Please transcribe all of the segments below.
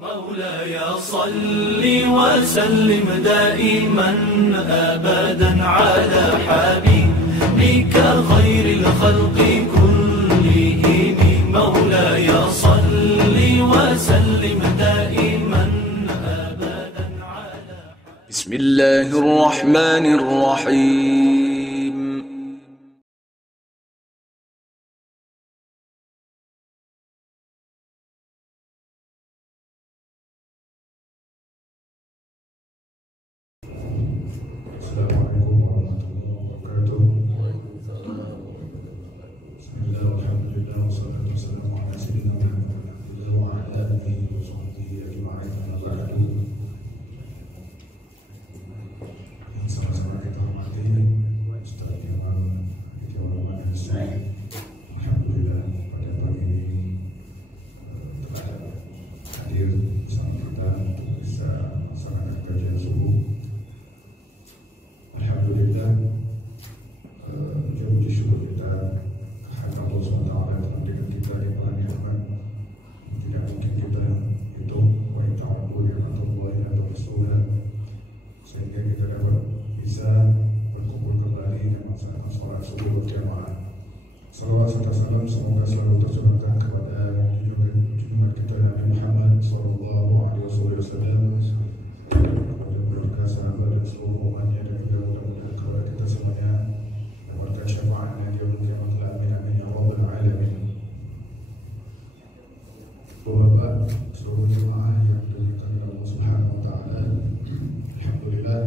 مولاي صل وسلم دائما أبدا على حبيبك خير الخلق كلهم. مولاي صل وسلم دائما أبدا على بسم الله الرحمن الرحيم. Assalamualaikum warahmatullahi wabarakatuh. Bismillah, alhamdulillah, wassalatu wassalamu ala sayyidina Muhammad wa ala alihi wa sahbihi ajma'in, amma ba'du. Yang sama-sama kita hormati Ustaz Imam Rahman Hussein. Alhamdulillah pada pagi ini telah hadir bersama kita untuk bisa melaksanakan kajian subuh. Alhamdulillah, puji syukur kita kehadirat Allah SWT telah memberikan kita nikmat nikmat tidak mungkin kita hitung. Wa ta'ala ni'matullahi wa rasulah, sehingga kita dapat bisa berkumpul kembali dengan sholat subuh berjamaah. Salawat serta salam semoga selalu tercurahkan kepada junjungan kita Nabi Muhammad sallallahu alaihi wasallam, keluarga, sahabat dan seluruh umatnya, dan juga mudah-mudahan kepada kita semuanya dapatkan syafaatnya di yaumul qiyamah. Amin amin ya rabbal alamin. Bapak-bapak, seluruh jemaah yang dimuliakan oleh Allah Subhanahu wa taala. Alhamdulillah,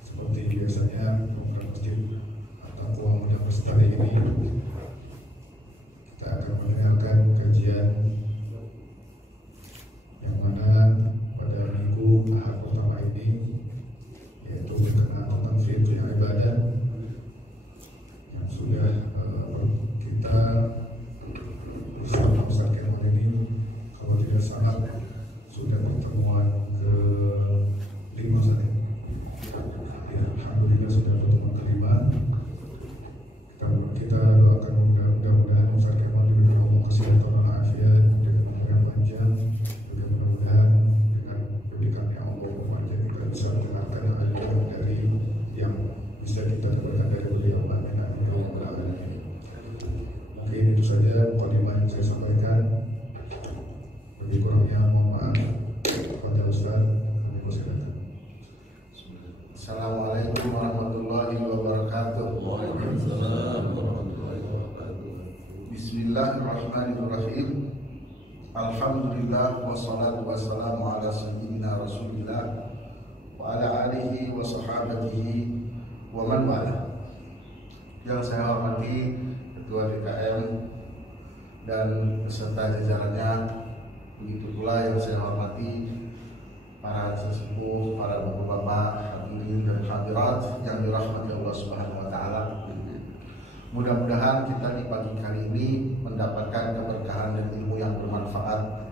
seperti biasanya program Masjid At-Taqwa Mulia Bestari ini kita akan mendengarkan kajian yang mana pada minggu Ahad pertama ini, yaitu berkenaan tentang fiqh ibadah yang sudah kita bersama Ustaz Kemal ini, kalau tidak salah sudah pertemuan ke-5 saja. Ya, alhamdulillah sudah pertemuan ke-5. Kita doakan mudah-mudahan Ustaz Kemal diberikan Allah kesehatan dan afiat, dengan umur panjang, juga mudah-mudahan dengan berikannya Allah kita bisa mendengarkan ilmu dari yang bisa kita dapatkan dari beliau. Amin amin ya rabbal alamin. Mungkin itu saja mukadimah yang saya sampaikan. Lebih kurangnya mohon maaf kepada Ustaz. Assalamualaikum warahmatullahi wabarakatuh. Waalaikumsalam warahmatullahi wabarakatuh. Bismillahirrahmanirrahim. Alhamdulillah, wassalatu wassalamu ala sayyidina Rasulillah wa ala alihi wa sahabatihi wa man wala. Yang saya hormati Ketua DKM dan beserta jajarannya, begitu pula yang saya hormati para sesepuh, para bapak-bapak, hadirin dan hadirat yang dirahmati Allah Subhanahu wa taala. Mudah-mudahan kita di pagi kali ini mendapatkan keberkahan dan ilmu yang bermanfaat.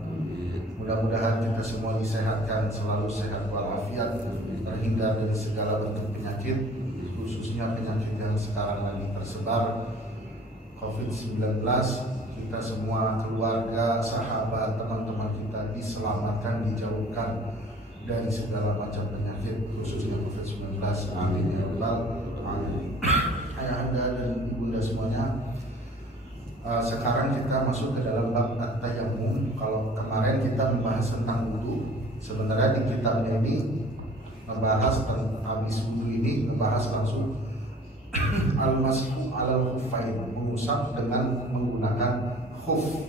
Mudah-mudahan kita semua disehatkan, selalu sehat walafiat, terhindar dari segala bentuk penyakit, khususnya penyakit yang sekarang lagi tersebar, COVID-19. Kita semua, keluarga, sahabat, teman-teman kita diselamatkan, dijauhkan dari segala macam penyakit, khususnya COVID-19. Amin ya rabbal alamin. Ayahanda dan ibunda semuanya, sekarang kita masuk ke dalam bab at-tayammum. Kalau kemarin kita membahas tentang wudu, sebenarnya di kitabnya ini membahas tentang habis wudu ini membahas langsung al-mashu alal khuffain, mengusap dengan menggunakan khuf.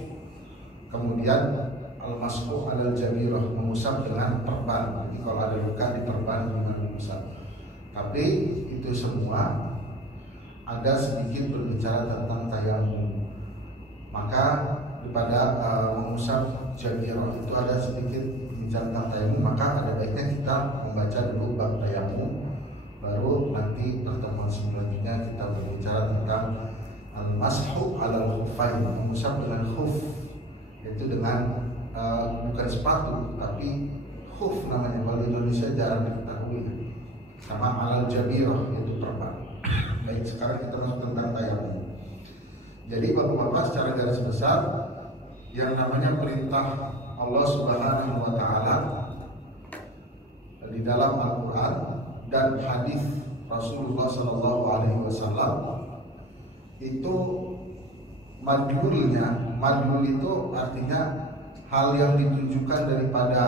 Kemudian al-mashu alal jabirah, mengusap dengan perban. Jadi kalau ada luka di perban dengan mengusap. Tapi itu semua ada sedikit berbicara tentang tayamum. Maka daripada mengusap jabirah itu ada sedikit berbicara tentang tayamum, maka ada baiknya kita membaca dulu bab tayamum, baru nanti pertemuan selanjutnya kita berbicara tentang al-mashu alal khuffain, mengusap dengan khuf, yaitu dengan bukan sepatu tapi khuf namanya. Kalau di Indonesia jarang diketahui. Sama alal jabirah, yaitu perban. Baik, sekarang kita masuk tentang tayamum. Jadi bapak-bapak, secara garis besar yang namanya perintah Allah Subhanahu wa taala dalam Al-Quran dan hadis Rasulullah SAW itu madlul itu artinya hal yang ditunjukkan daripada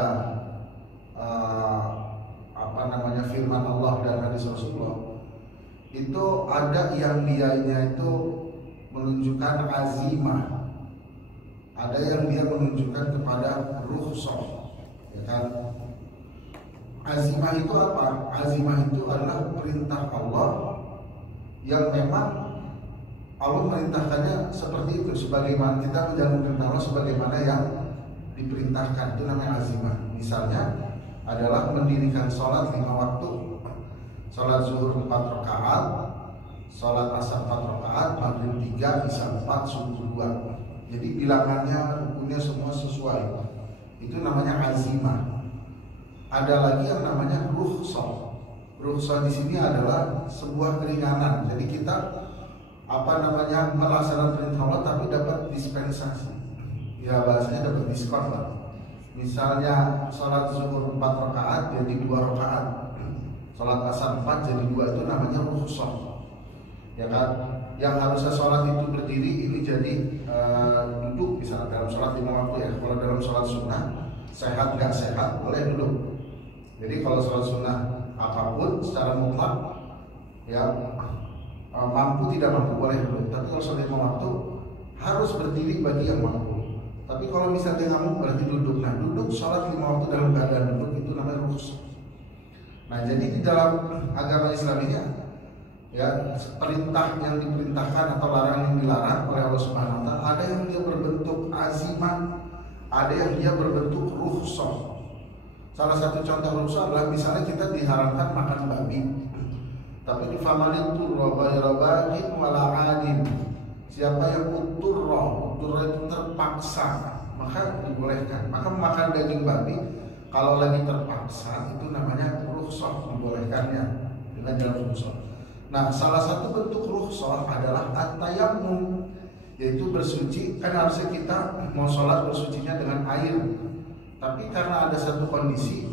firman Allah dan hadis Rasulullah, itu ada yang dianya itu menunjukkan azimah, ada yang dia menunjukkan kepada rukhsah, ya kan? Azimah itu apa? Azimah itu adalah perintah Allah yang memang Allah merintahkannya seperti itu, sebagaimana kita menjalankan perintah Allah sebagaimana yang diperintahkan, itu namanya azimah. Misalnya adalah mendirikan sholat 5 waktu, sholat zuhur 4 rakaat, sholat asar 4 rakaat, maghrib 3, isya 4, subuh 2. Jadi bilangannya, rukunnya semua sesuai. Itu namanya azimah. Ada lagi yang namanya rukhsah. Rukhsah di sini adalah sebuah keringanan. Jadi kita melaksanakan perintah Allah tapi dapat dispensasi. Ya bahasanya dapat diskon lah. Misalnya sholat zuhur 4 rakaat jadi 2 rakaat, sholat asar 4 jadi 2, itu namanya rukhsah, ya kan? Yang harusnya sholat itu berdiri ini jadi duduk, misalnya dalam sholat 5 waktu ya. Kalau dalam sholat sunnah sehat nggak sehat boleh duduk. Jadi kalau sholat sunnah apapun secara mutlak ya mampu tidak mampu boleh duduk. Tapi kalau sholat 5 waktu harus berdiri bagi yang mampu. Tapi kalau misalnya kamu berarti duduk. Nah, duduk sholat 5 waktu dalam keadaan duduk itu namanya rukhsah. Nah, jadi di dalam agama Islam ini ya perintah yang diperintahkan atau larangan yang dilarang oleh Allah Subhanahu wa taala, ada yang dia berbentuk azimah, ada yang dia berbentuk rukhsah. Salah satu contoh rukhsah adalah misalnya kita diharamkan makan babi. Tapi di famalitur ghairu baghin wala adin. Siapa yang uturra itu terpaksa, maka dibolehkan. Maka makan daging babi kalau lagi terpaksa itu namanya rukhsah, dibolehkannya dengan jalan rukhsah. Nah, salah satu bentuk rukhsah adalah at-tayammum, yaitu bersuci. Kan harusnya kita mau sholat bersucinya dengan air, tapi karena ada satu kondisi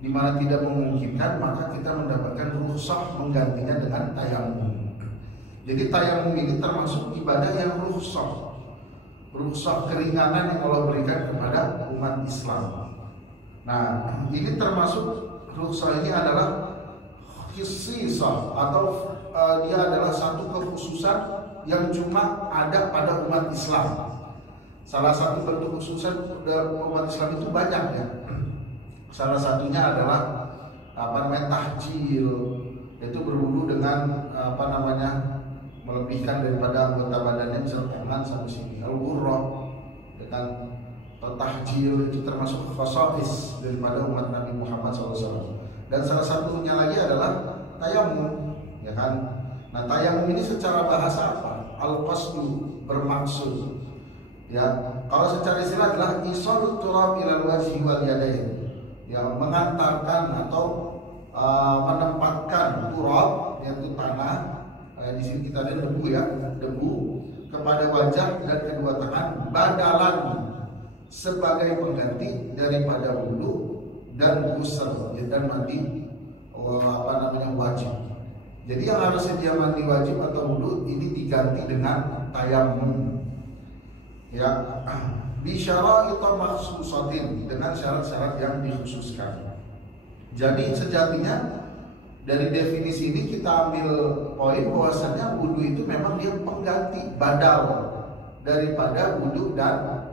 di mana tidak memungkinkan, maka kita mendapatkan rukhsah menggantinya dengan tayammum. Jadi tayammum ini termasuk ibadah yang rukhsah. Rukhsah keringanan yang Allah berikan kepada umat Islam. Nah, ini termasuk rukhsah ini adalah khisisah atau dia adalah satu kekhususan yang cuma ada pada umat Islam. Salah satu bentuk kekhususan umat Islam itu banyak ya. Salah satunya adalah tahjil, yaitu berwudu dengan melebihkan daripada anggota badannya, misalnya tangan sampai sini. Al-ghurrah dengan tahjil itu termasuk khasa'is daripada umat Nabi Muhammad SAW. Dan salah satunya lagi adalah tayammum, ya kan? Nah, tayammum ini secara bahasa apa? Al-qasdu, bermaksud. Ya, kalau secara istilah adalah isolut turab ilal wajhi wal yadain. Ya, mengantarkan atau menempatkan turab, yaitu tanah. Di sini kita ada debu ya, debu kepada wajah dan kedua tangan, badalan sebagai pengganti daripada wudu dan ghusl, dan mandi wajib. Jadi yang harusnya dia mandi wajib atau wudu ini diganti dengan tayammum. Ya, bisyara itu makhsusatin, dengan syarat-syarat yang dikhususkan. Jadi sejatinya dari definisi ini kita ambil poin bahwasannya wudu itu memang dia pengganti, badal daripada wudu dan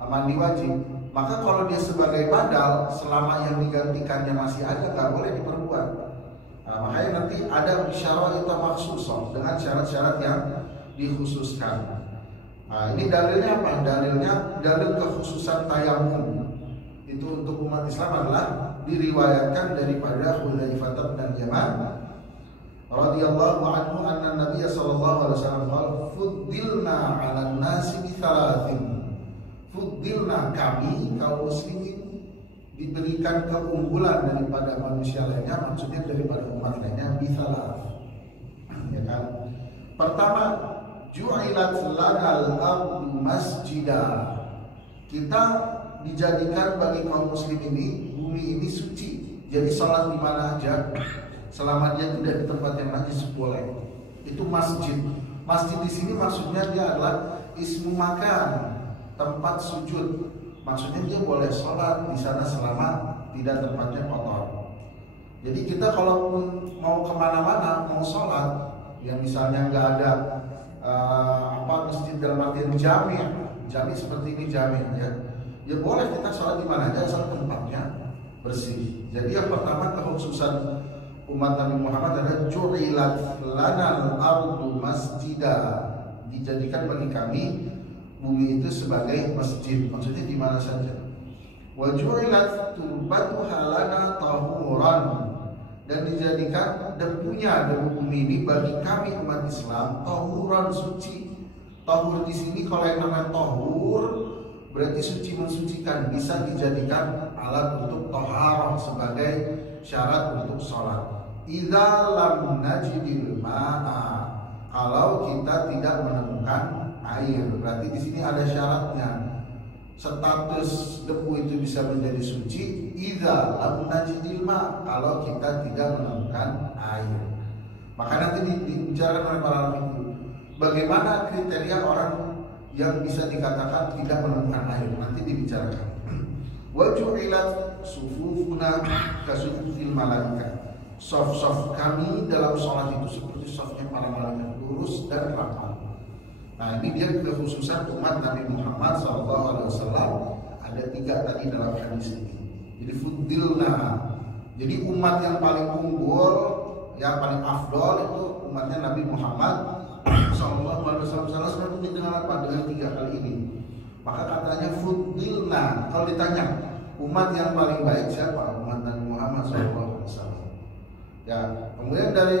mandi wajib. Maka kalau dia sebagai badal, selama yang digantikannya masih ada, nggak boleh diperbuat. Nah, makanya nanti ada syarat itu maksusah dengan syarat-syarat yang dikhususkan. Nah, ini dalilnya apa? Dalil kekhususan tayammum itu untuk umat Islam adalah diriwayatkan daripada Hudzaifah bin Yaman radhiyallahu anhu anna Nabiy sallallahu alaihi wasallam qala fuddilna 'alan nasi bi thalathin. Fuddilna, kami kaum muslimin diberikan keunggulan daripada manusia lainnya, maksudnya daripada umat lainnya, bi thalath. Ya kan? Pertama, ju'ilat lanal ardu masjidah. Kita dijadikan bagi kaum muslim ini, bumi ini suci. Jadi sholat di mana aja, selama dia tidak di tempat yang najis boleh. Itu masjid. Masjid di sini maksudnya dia adalah ismu makan, tempat sujud. Maksudnya dia boleh sholat di sana selama tidak tempatnya kotor. Jadi kita kalaupun mau kemana-mana, mau sholat, ya misalnya nggak ada masjid dalam artian jami seperti ini ya boleh kita sholat di mana aja asal tempatnya bersih. Jadi yang pertama kekhususan umat Nabi Muhammad adalah ju'ilat lanal ardu masjida, dijadikan bagi kami bumi itu sebagai masjid. Maksudnya di mana saja. Wa ju'ilat turbatuha lana tahuran, dan dijadikan debunya debu bumi ini bagi kami umat Islam tahuran, suci. Tahur di sini kalau yang namanya tahur berarti suci, mensucikan, bisa dijadikan alat untuk toharah sebagai syarat untuk sholat. Idza lam najidil ma'a, kalau kita tidak menemukan air, berarti di sini ada syaratnya. Status debu itu bisa menjadi suci idza lam najidil ma'a, kalau kita tidak menemukan air. Maka nanti dibicarakan oleh para ulama bagaimana kriteria orang yang bisa dikatakan tidak menemukan air, nanti dibicarakan. Wa ju'ilat sufufuna kasufufil malaika, sof-sof kami dalam sholat itu seperti sofnya para malaikat, lurus dan rapat. Nah ini dia kekhususan umat Nabi Muhammad SAW. Ada 3 tadi dalam hadis ini. Jadi fuddilna, jadi umat yang paling unggul, yang paling afdol itu umatnya Nabi Muhammad SAW. Salah satu dengan apa? Dengan 3 kali ini. Maka katanya fuddilna. Kalau ditanya umat yang paling baik siapa? Umat Nabi Muhammad SAW. Ya, kemudian dari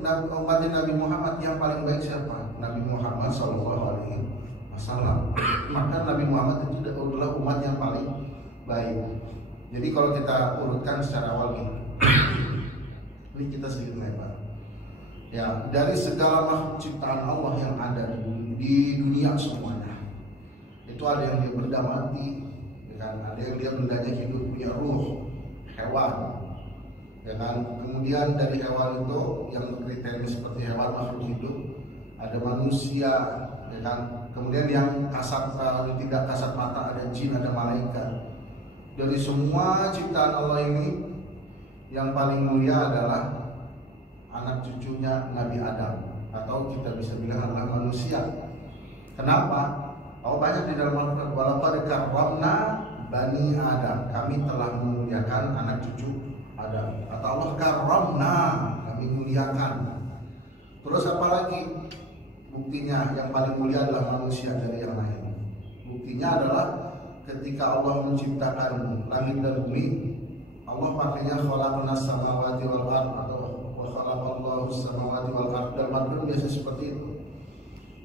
umat Nabi Muhammad yang paling baik siapa? Nabi Muhammad SAW. Maka Nabi Muhammad itu adalah umat yang paling baik. Jadi kalau kita urutkan secara awal ini kita sedikit lebar. Ya, dari segala makhluk ciptaan Allah yang ada di dunia semuanya, itu ada yang dia benda mati, ya kan? Ada yang dia bendanya hidup, punya ruh, hewan, ya kan? Kemudian dari hewan itu yang kriteria seperti hewan makhluk hidup, ada manusia, ya kan? Kemudian yang kasat tidak kasat mata, ada jin, ada malaikat. Dari semua ciptaan Allah ini, yang paling mulia adalah anak cucunya Nabi Adam, atau kita bisa bilang adalah manusia. Kenapa? Oh banyak di dalam Al-Quran, walaqad karramna bani Adam, kami telah memuliakan anak cucu Adam. Atau Allah karramna, kami muliakan. Terus apa lagi? Buktinya yang paling mulia adalah manusia dari yang lain. Buktinya adalah ketika Allah menciptakan langit dan bumi, Allah pakainya khalaqnas samawati wal ardh, atau khalaqallahu samawati wal ardh, dan Al-Quran biasa seperti itu.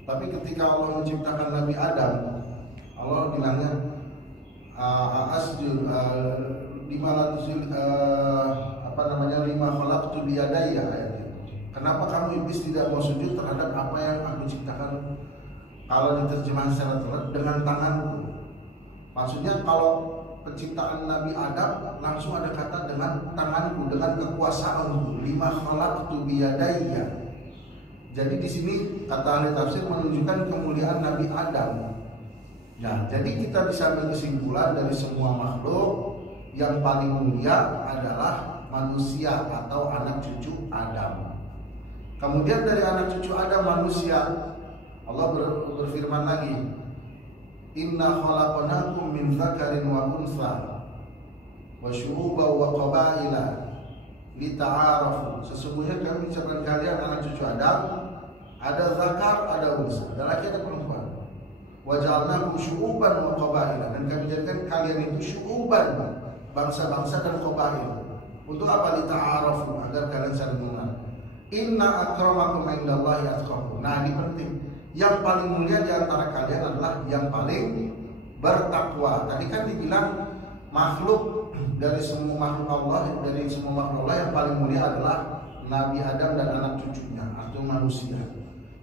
Tapi ketika Allah menciptakan Nabi Adam, Allah bilangnya asjud lima khalaqtu biyadayya, ayatnya. Kenapa kamu iblis tidak mau sujud terhadap apa yang aku ciptakan? Kalau diterjemahkan secara telat, dengan tanganku. Maksudnya kalau penciptaan Nabi Adam langsung ada kata dengan tanganku, dengan kekuasaanku. Lima khalaqtu biyadayya. Jadi di sini kata ahli tafsir menunjukkan kemuliaan Nabi Adam. Nah, jadi kita bisa ambil kesimpulan dari semua makhluk yang paling mulia adalah manusia atau anak cucu Adam. Kemudian dari anak cucu Adam manusia, Allah berfirman lagi, Inna khalaqnakum min dzakarin wa untha wa syu'uban wa qabaila lita'arafu. Sesungguhnya kami menciptakan kalian anak cucu Adam, ada zakar, ada unsa, ada laki ada perempuan. Wa ja'alnakum syu'uban wa qabaila, dan kami jadikan kalian itu syu'uban, bangsa-bangsa dan qabail. Untuk apa? Lita'arafu, agar kalian saling mengenal. Inna akramakum indallahi atqakum. Nah, ini penting. Yang paling mulia di antara kalian adalah yang paling bertakwa. Tadi kan dibilang makhluk dari semua makhluk Allah, yang paling mulia adalah Nabi Adam dan anak cucunya, atau manusia.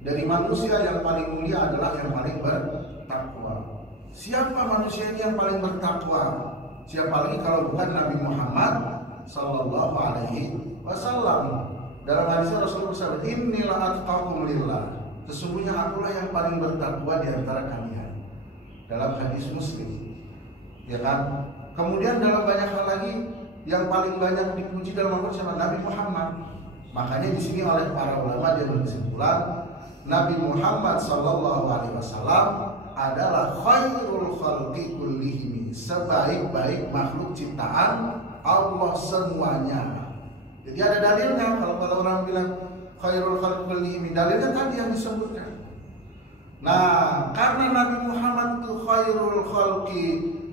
Dari manusia yang paling mulia adalah yang paling bertakwa. Siapa manusia ini yang paling bertakwa? Siapa lagi kalau bukan Nabi Muhammad Sallallahu Alaihi Wasallam. Dalam hadis Rasulullah bersabda, "Inilah atqakum lillah." Sesungguhnya akulah yang paling bertakwa di antara kalian. Dalam hadis Muslim, ya kan? Kemudian dalam banyak hal lagi yang paling banyak dipuji dalam Al-Quran sama Nabi Muhammad. Makanya di sini oleh para ulama dia berkesimpulan Nabi Muhammad Sallallahu Alaihi Wasallam adalah khairul khalqi kullihim, sebaik-baik makhluk ciptaan Allah semuanya. Jadi ada dalilnya kalau orang bilang khairul khalqi kullihim, dalilnya tadi yang disebutkan. Nah, karena Nabi Muhammad itu khairul khalqi,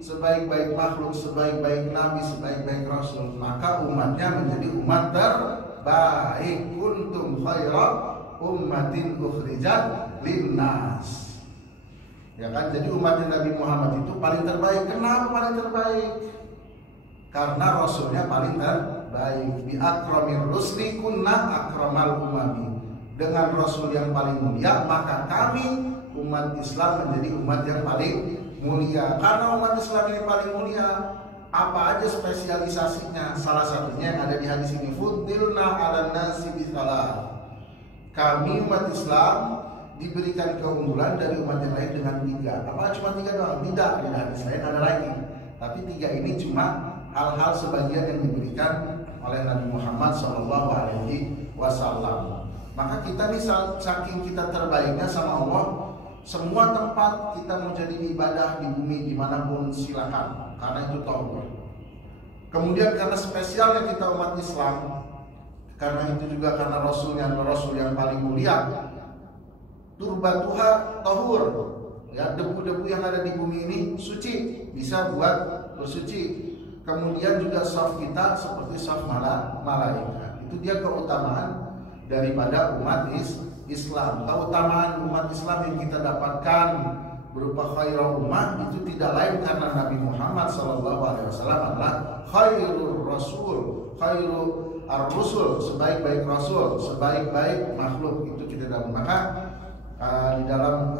sebaik-baik makhluk, sebaik-baik nabi, sebaik-baik rasul, maka umatnya menjadi umat terbaik. Kuntum khairat ummatin ukhrijat linnas. Ya kan, jadi umatnya Nabi Muhammad itu paling terbaik. Kenapa paling terbaik? Karena rasulnya paling terbaik. Bi akramir rusli kunna akramal umami. Dengan rasul yang paling mulia, maka kami umat Islam menjadi umat yang paling mulia. Karena umat Islam ini paling mulia, apa aja spesialisasinya? Salah satunya yang ada di hadis ini, fuddilna 'alan nasi bisalah. Kami umat Islam diberikan keunggulan dari umat yang lain dengan 3. Apa cuma 3 doang? Tidak, di hadis lain ada lagi. Tapi 3 ini cuma hal-hal sebagian yang diberikan oleh Nabi Muhammad SAW. Maka kita nih saking kita terbaiknya sama Allah, semua tempat kita mau jadi ibadah di bumi dimanapun silakan, karena itu tauhid. Kemudian karena spesialnya kita umat Islam, karena itu juga karena rasul yang paling mulia, turbatuha tahur, ya, debu-debu yang ada di bumi ini suci, bisa buat bersuci. Kemudian juga saf kita seperti saf malaikat. Itu dia keutamaan daripada umat Islam. Keutamaan umat Islam yang kita dapatkan berupa khairul ummah itu tidak lain karena Nabi Muhammad SAW adalah khairul rasul, khairul ar-rusul, sebaik-baik rasul, sebaik-baik makhluk. Itu kita dapat. Maka di dalam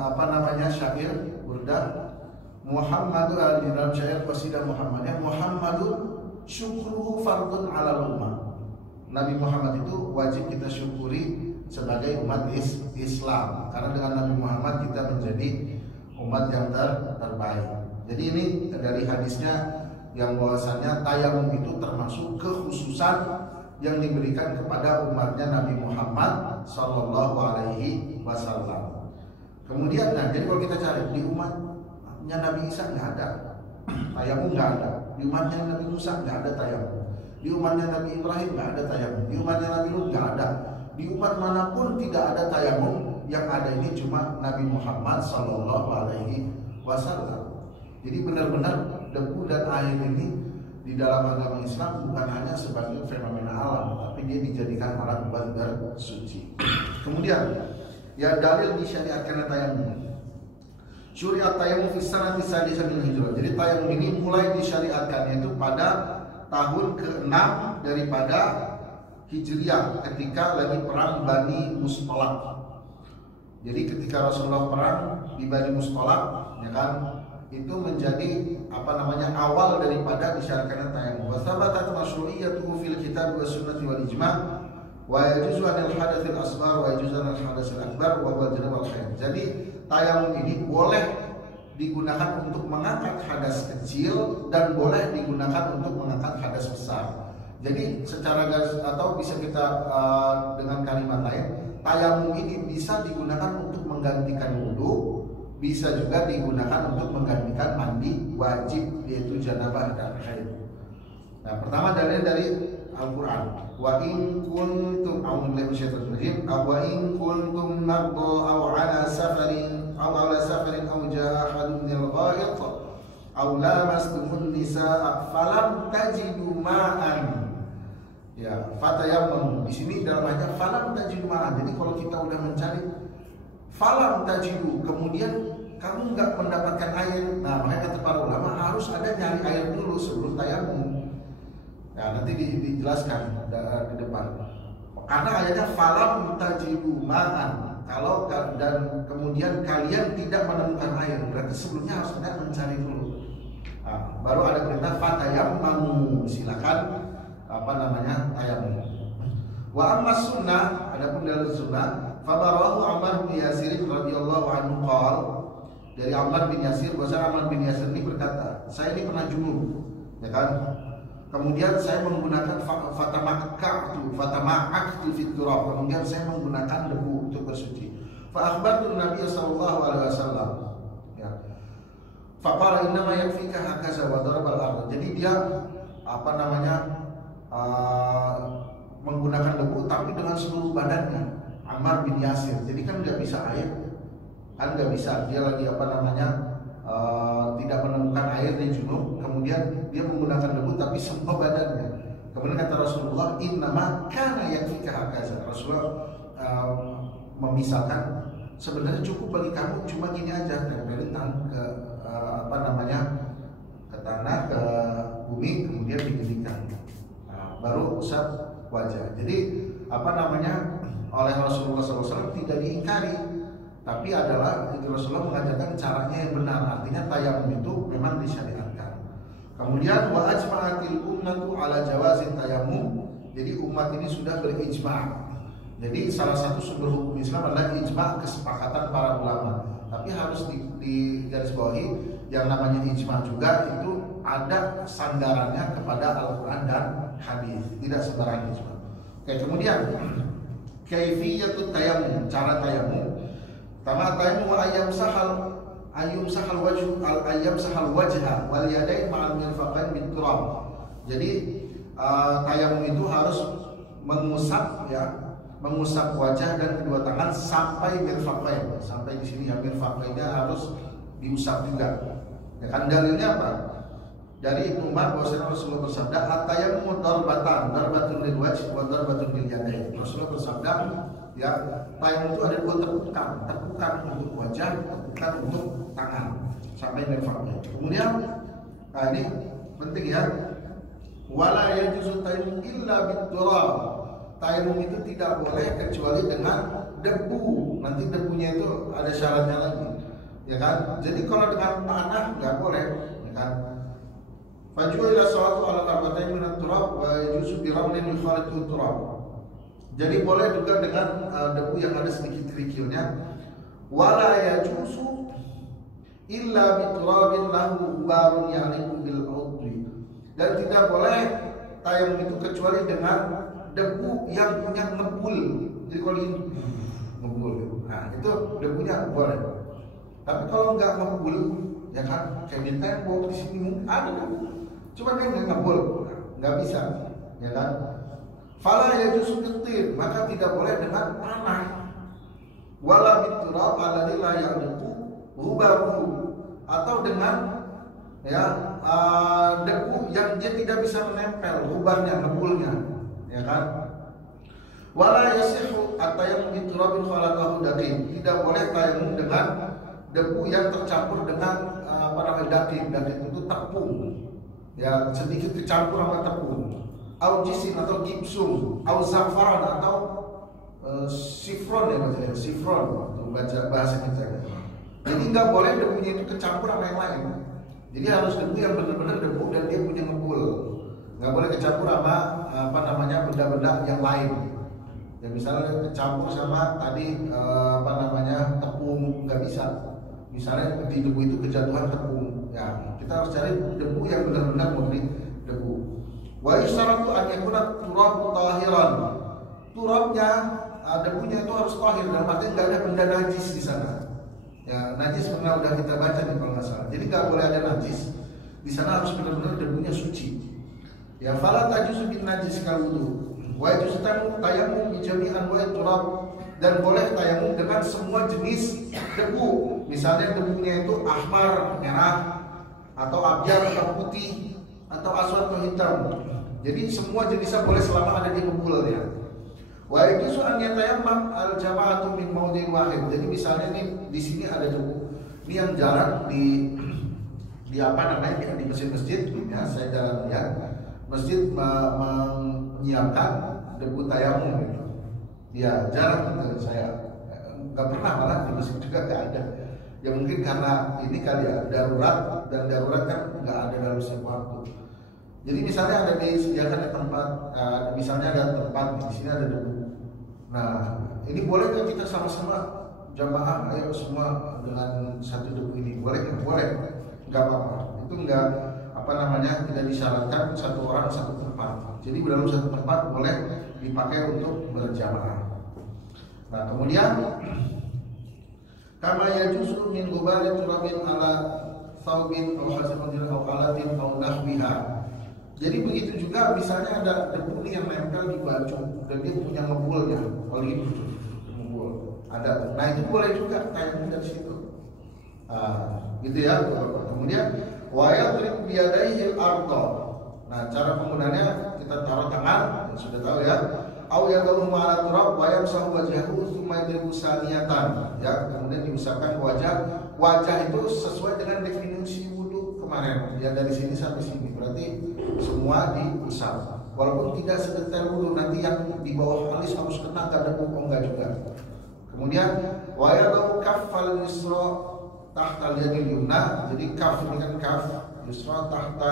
syair burdah Muhammadun, di dalam syair qasidah Muhammadiyah, Muhammadun syukruhu fardun 'alal ummah. Nabi Muhammad itu wajib kita syukuri sebagai umat Islam, karena dengan Nabi Muhammad kita menjadi umat yang terbaik. Jadi ini dari hadisnya yang bahwasannya tayamum itu termasuk kekhususan yang diberikan kepada umatnya Nabi Muhammad Sallallahu Alaihi Wasallam. Kemudian, jadi kalau kita cari di umatnya Nabi Isa nggak ada tayamum, nggak ada. Di umatnya Nabi Musa nggak ada tayamum. Di umatnya Nabi Ibrahim nggak ada tayamum. Di umatnya Nabi Lut nggak ada. Di umat manapun tidak ada tayamum. Yang ada ini cuma Nabi Muhammad Sallallahu Alaihi Wasallam. Jadi benar-benar debu dan air ini di dalam agama Islam bukan hanya sebagai fenomena alam, tapi dia dijadikan alat buat bersuci. Kemudian, ya dalil disyariatkan tayamum. Syariat tayamum fi sanati sadisah min hijrah. Jadi tayamum ini mulai disyariatkan yaitu pada tahun ke-6 daripada Hijriah, ketika lagi perang Bani Mustalaq. Jadi ketika Rasulullah perang di Bani Mustalaq, ya kan, itu menjadi awal daripada disyariatkan tayamum. Wa thabatat masyru'iyyatuhu fil kitab wa sunnati wal ijma' wa yajuzu anil hadatsil asghar wa yajuzu anil hadatsil akbar wa huwa al khair. Jadi tayamum ini boleh digunakan untuk mengangkat hadas kecil dan boleh digunakan untuk mengangkat hadas besar. Jadi secara garis atau bisa kita dengan kalimat lain, tayamum ini bisa digunakan untuk menggantikan wudu, bisa juga digunakan untuk menggantikan mandi wajib, yaitu janabah dan haid. Nah, pertama dalil dari Al-Quran. Wa in kuntum wa in kuntum marda aw ala safarin aw jaa ahadun minal ghaid aw lamastumun nisaa falam tajidu ma'an. Ya, fatayammamu. Di sini dalam ayat falam tajidu ma'an. Jadi kalau kita udah mencari falam tajidu, kemudian kamu nggak mendapatkan air. Nah, makanya kata para ulama harus ada nyari air dulu sebelum tayamum. Nah, nanti dijelaskan di depan. Karena ayatnya falam tajidu ma'an. Kalau dan kemudian kalian tidak menemukan air, berarti sebelumnya harus ada mencari dulu. Nah, baru ada perintah fatayammamu, silakan tayamum. Wa amma sunnah, adapun dalil sunnah, fabarahu Ammar bin Yasir radhiyallahu anhu qol, dari Ammar bin Yasir, bahwa Ammar bin Yasir ini berkata, saya ini pernah junub, ya kan? Kemudian saya menggunakan fatama'aktu fit turab, kemudian saya menggunakan debu untuk bersuci. Fa akhbartu Nabi sallallahu alaihi wasallam, ya. Faqala innama yakfika hakaza wa darabal ardh. Jadi dia menggunakan debu tapi dengan seluruh badannya, Ammar bin Yasir. Jadi kan nggak bisa air, kan nggak bisa, dia lagi tidak menemukan air di junub, kemudian dia menggunakan debu tapi semua badannya. Kemudian kata Rasulullah, innama kana yakfika hakaza. Rasulullah memisahkan, sebenarnya cukup bagi kamu cuma gini aja, tempelin ke ke tanah, ke bumi, kemudian didirikan, baru usap wajah. Jadi oleh Rasulullah SAW tidak diingkari, tapi adalah itu Rasulullah mengajarkan caranya yang benar. Artinya tayamum itu memang disyariatkan. Kemudian wa ajma'atil ummatu ala jawazit tayamum. Jadi umat ini sudah berijma'. Jadi salah satu sumber hukum Islam adalah ijma', kesepakatan para ulama. Tapi harus di garis bawahi, yang namanya ijma' juga itu ada sandarannya kepada Al-Quran dan hadis, tidak sembarang ijma'. Oke, kemudian kaifiyatut tayamum, cara tayamum. Pertama, tayamum ayam sahal wajha wal yadain ma'al mirfaqain bit turab. Jadi tayamum itu harus mengusap wajah dan kedua tangan sampai mirfaqain. Sampai di sini ya, mirfaqainnya harus diusap juga. Ya kan, dalilnya apa? Dari Ibnu Umar bahwasanya Rasulullah bersabda, at-tayammu darbatun lil wajh wa darbatun lil yadain. Rasulullah bersabda, ya, tayamum itu ada dua tepukan untuk wajah, tepukan untuk tangan sampai mirfaqain. Kemudian, ini penting ya, wala yajuzu tayamum illa bit-turab. Tayamum itu tidak boleh kecuali dengan debu. Nanti debunya itu ada syaratnya lagi, ya kan? Jadi kalau dengan tanah nggak boleh, ya kan? Fajuila salatu ala karbatain min at-turab wa yajuzu bi ramlin yukhalitu turab. Jadi boleh juga dengan debu yang ada sedikit kerikilnya. Wala yajuzu illa bi turabin lahu barun ya'liqu bil udwi. Dan tidak boleh tayamum itu kecuali dengan debu yang punya ngebul. Jadi kalau ini ngebul, nah itu debunya boleh. Tapi kalau nggak ngebul, ya kan, kayak di tembok di sini ada debu, cuma dia nggak ngebul, nggak bisa, ya kan. Fala yajuzu bitir, maka tidak boleh dengan tanah. Wala biturab alladzi la ya'liqu rubahu, atau dengan debu yang dia tidak bisa menempel rubarnya, ngebulnya, ya kan. Wala yasihu at-tayammum bi turabin khalaqahu daqin. Tidak boleh tayamum dengan debu yang tercampur dengan daqin. Daqin itu tepung, ya, sedikit kecampur sama tepung. Au jisin atau gipsum, au zafaran atau sifron, ya bacanya, sifron baca bahasa kita. Jadi nggak boleh debunya itu kecampur sama yang lain. Jadi harus debu yang benar-benar debu dan dia punya ngebul. Nggak boleh kecampur sama benda-benda yang lain. Ya misalnya kecampur sama tadi tepung, nggak bisa. Misalnya di debu itu kejatuhan tepung, ya kita harus cari debu yang benar-benar murni debu. Wa isyaratu an yakuna turab tahiran. Turabnya, debunya itu harus tahir, dan artinya nggak ada benda najis di sana. Ya, najis pernah udah kita baca nih kalau nggak salah. Jadi nggak boleh ada najis di sana, harus benar-benar debunya suci. Ya, fala tajuzu bin najis kal wudu. Wa yajuzu tayamum bi jami'an wa turab, dan boleh tayamum dengan semua jenis debu. Misalnya debunya itu ahmar, merah, atau abyad atau putih, atau aswad atau hitam. Jadi semua jenisnya boleh selama ada di ngebulnya. Wa yajuzu an yatayammam al jama'atu min mawdin wahid. Jadi misalnya nih di sini ada debu. Ini yang jarang di masjid-masjid, ya, saya jarang lihat masjid menyiapkan debu tayamum gitu. Ya, jarang saya nggak pernah, malah di masjid juga nggak ada. Ya mungkin karena ini kali ya, darurat, dan darurat kan nggak ada dalam setiap waktu. Jadi misalnya ada disediakan di tempat, misalnya ada tempat di sini ada debu. Nah, ini boleh nggak kita sama-sama jamaah, ayo semua dengan satu debu ini, boleh nggak? Boleh, nggak apa-apa. Itu nggak apa namanya, tidak disyaratkan satu orang satu tempat. Jadi dalam satu tempat boleh dipakai untuk berjamaah. Nah, kemudian kama yajuzu min gubari turabin ala thawbin aw hasabatin aw alatin aw nahwiha. Jadi begitu juga misalnya ada debu yang nempel di baju dan dia punya ngebulnya, oli ngebul. Ada, nah itu boleh juga tayamum dari situ. Gitu ya. Kemudian wa yadrib bi yadayhi al-ardh. Nah, cara penggunaannya kita taruh tangan, yang sudah tahu ya. Au yadahu ma'ala turab wa yamsahu wajhahu tsumma yadribu saniyatan. Ya, kemudian diusapkan wajah itu sesuai dengan definisi wudu kemarin. Ya, dari sini sampai sini. Berarti semua diusap. Walaupun tidak sedetail wudu, nanti yang di bawah alis harus kena enggak debu, enggak juga. Kemudian wa yadahu kaffal yusra tahta al-yadil yumna. Jadi kaf ini kan kaf yusra tahta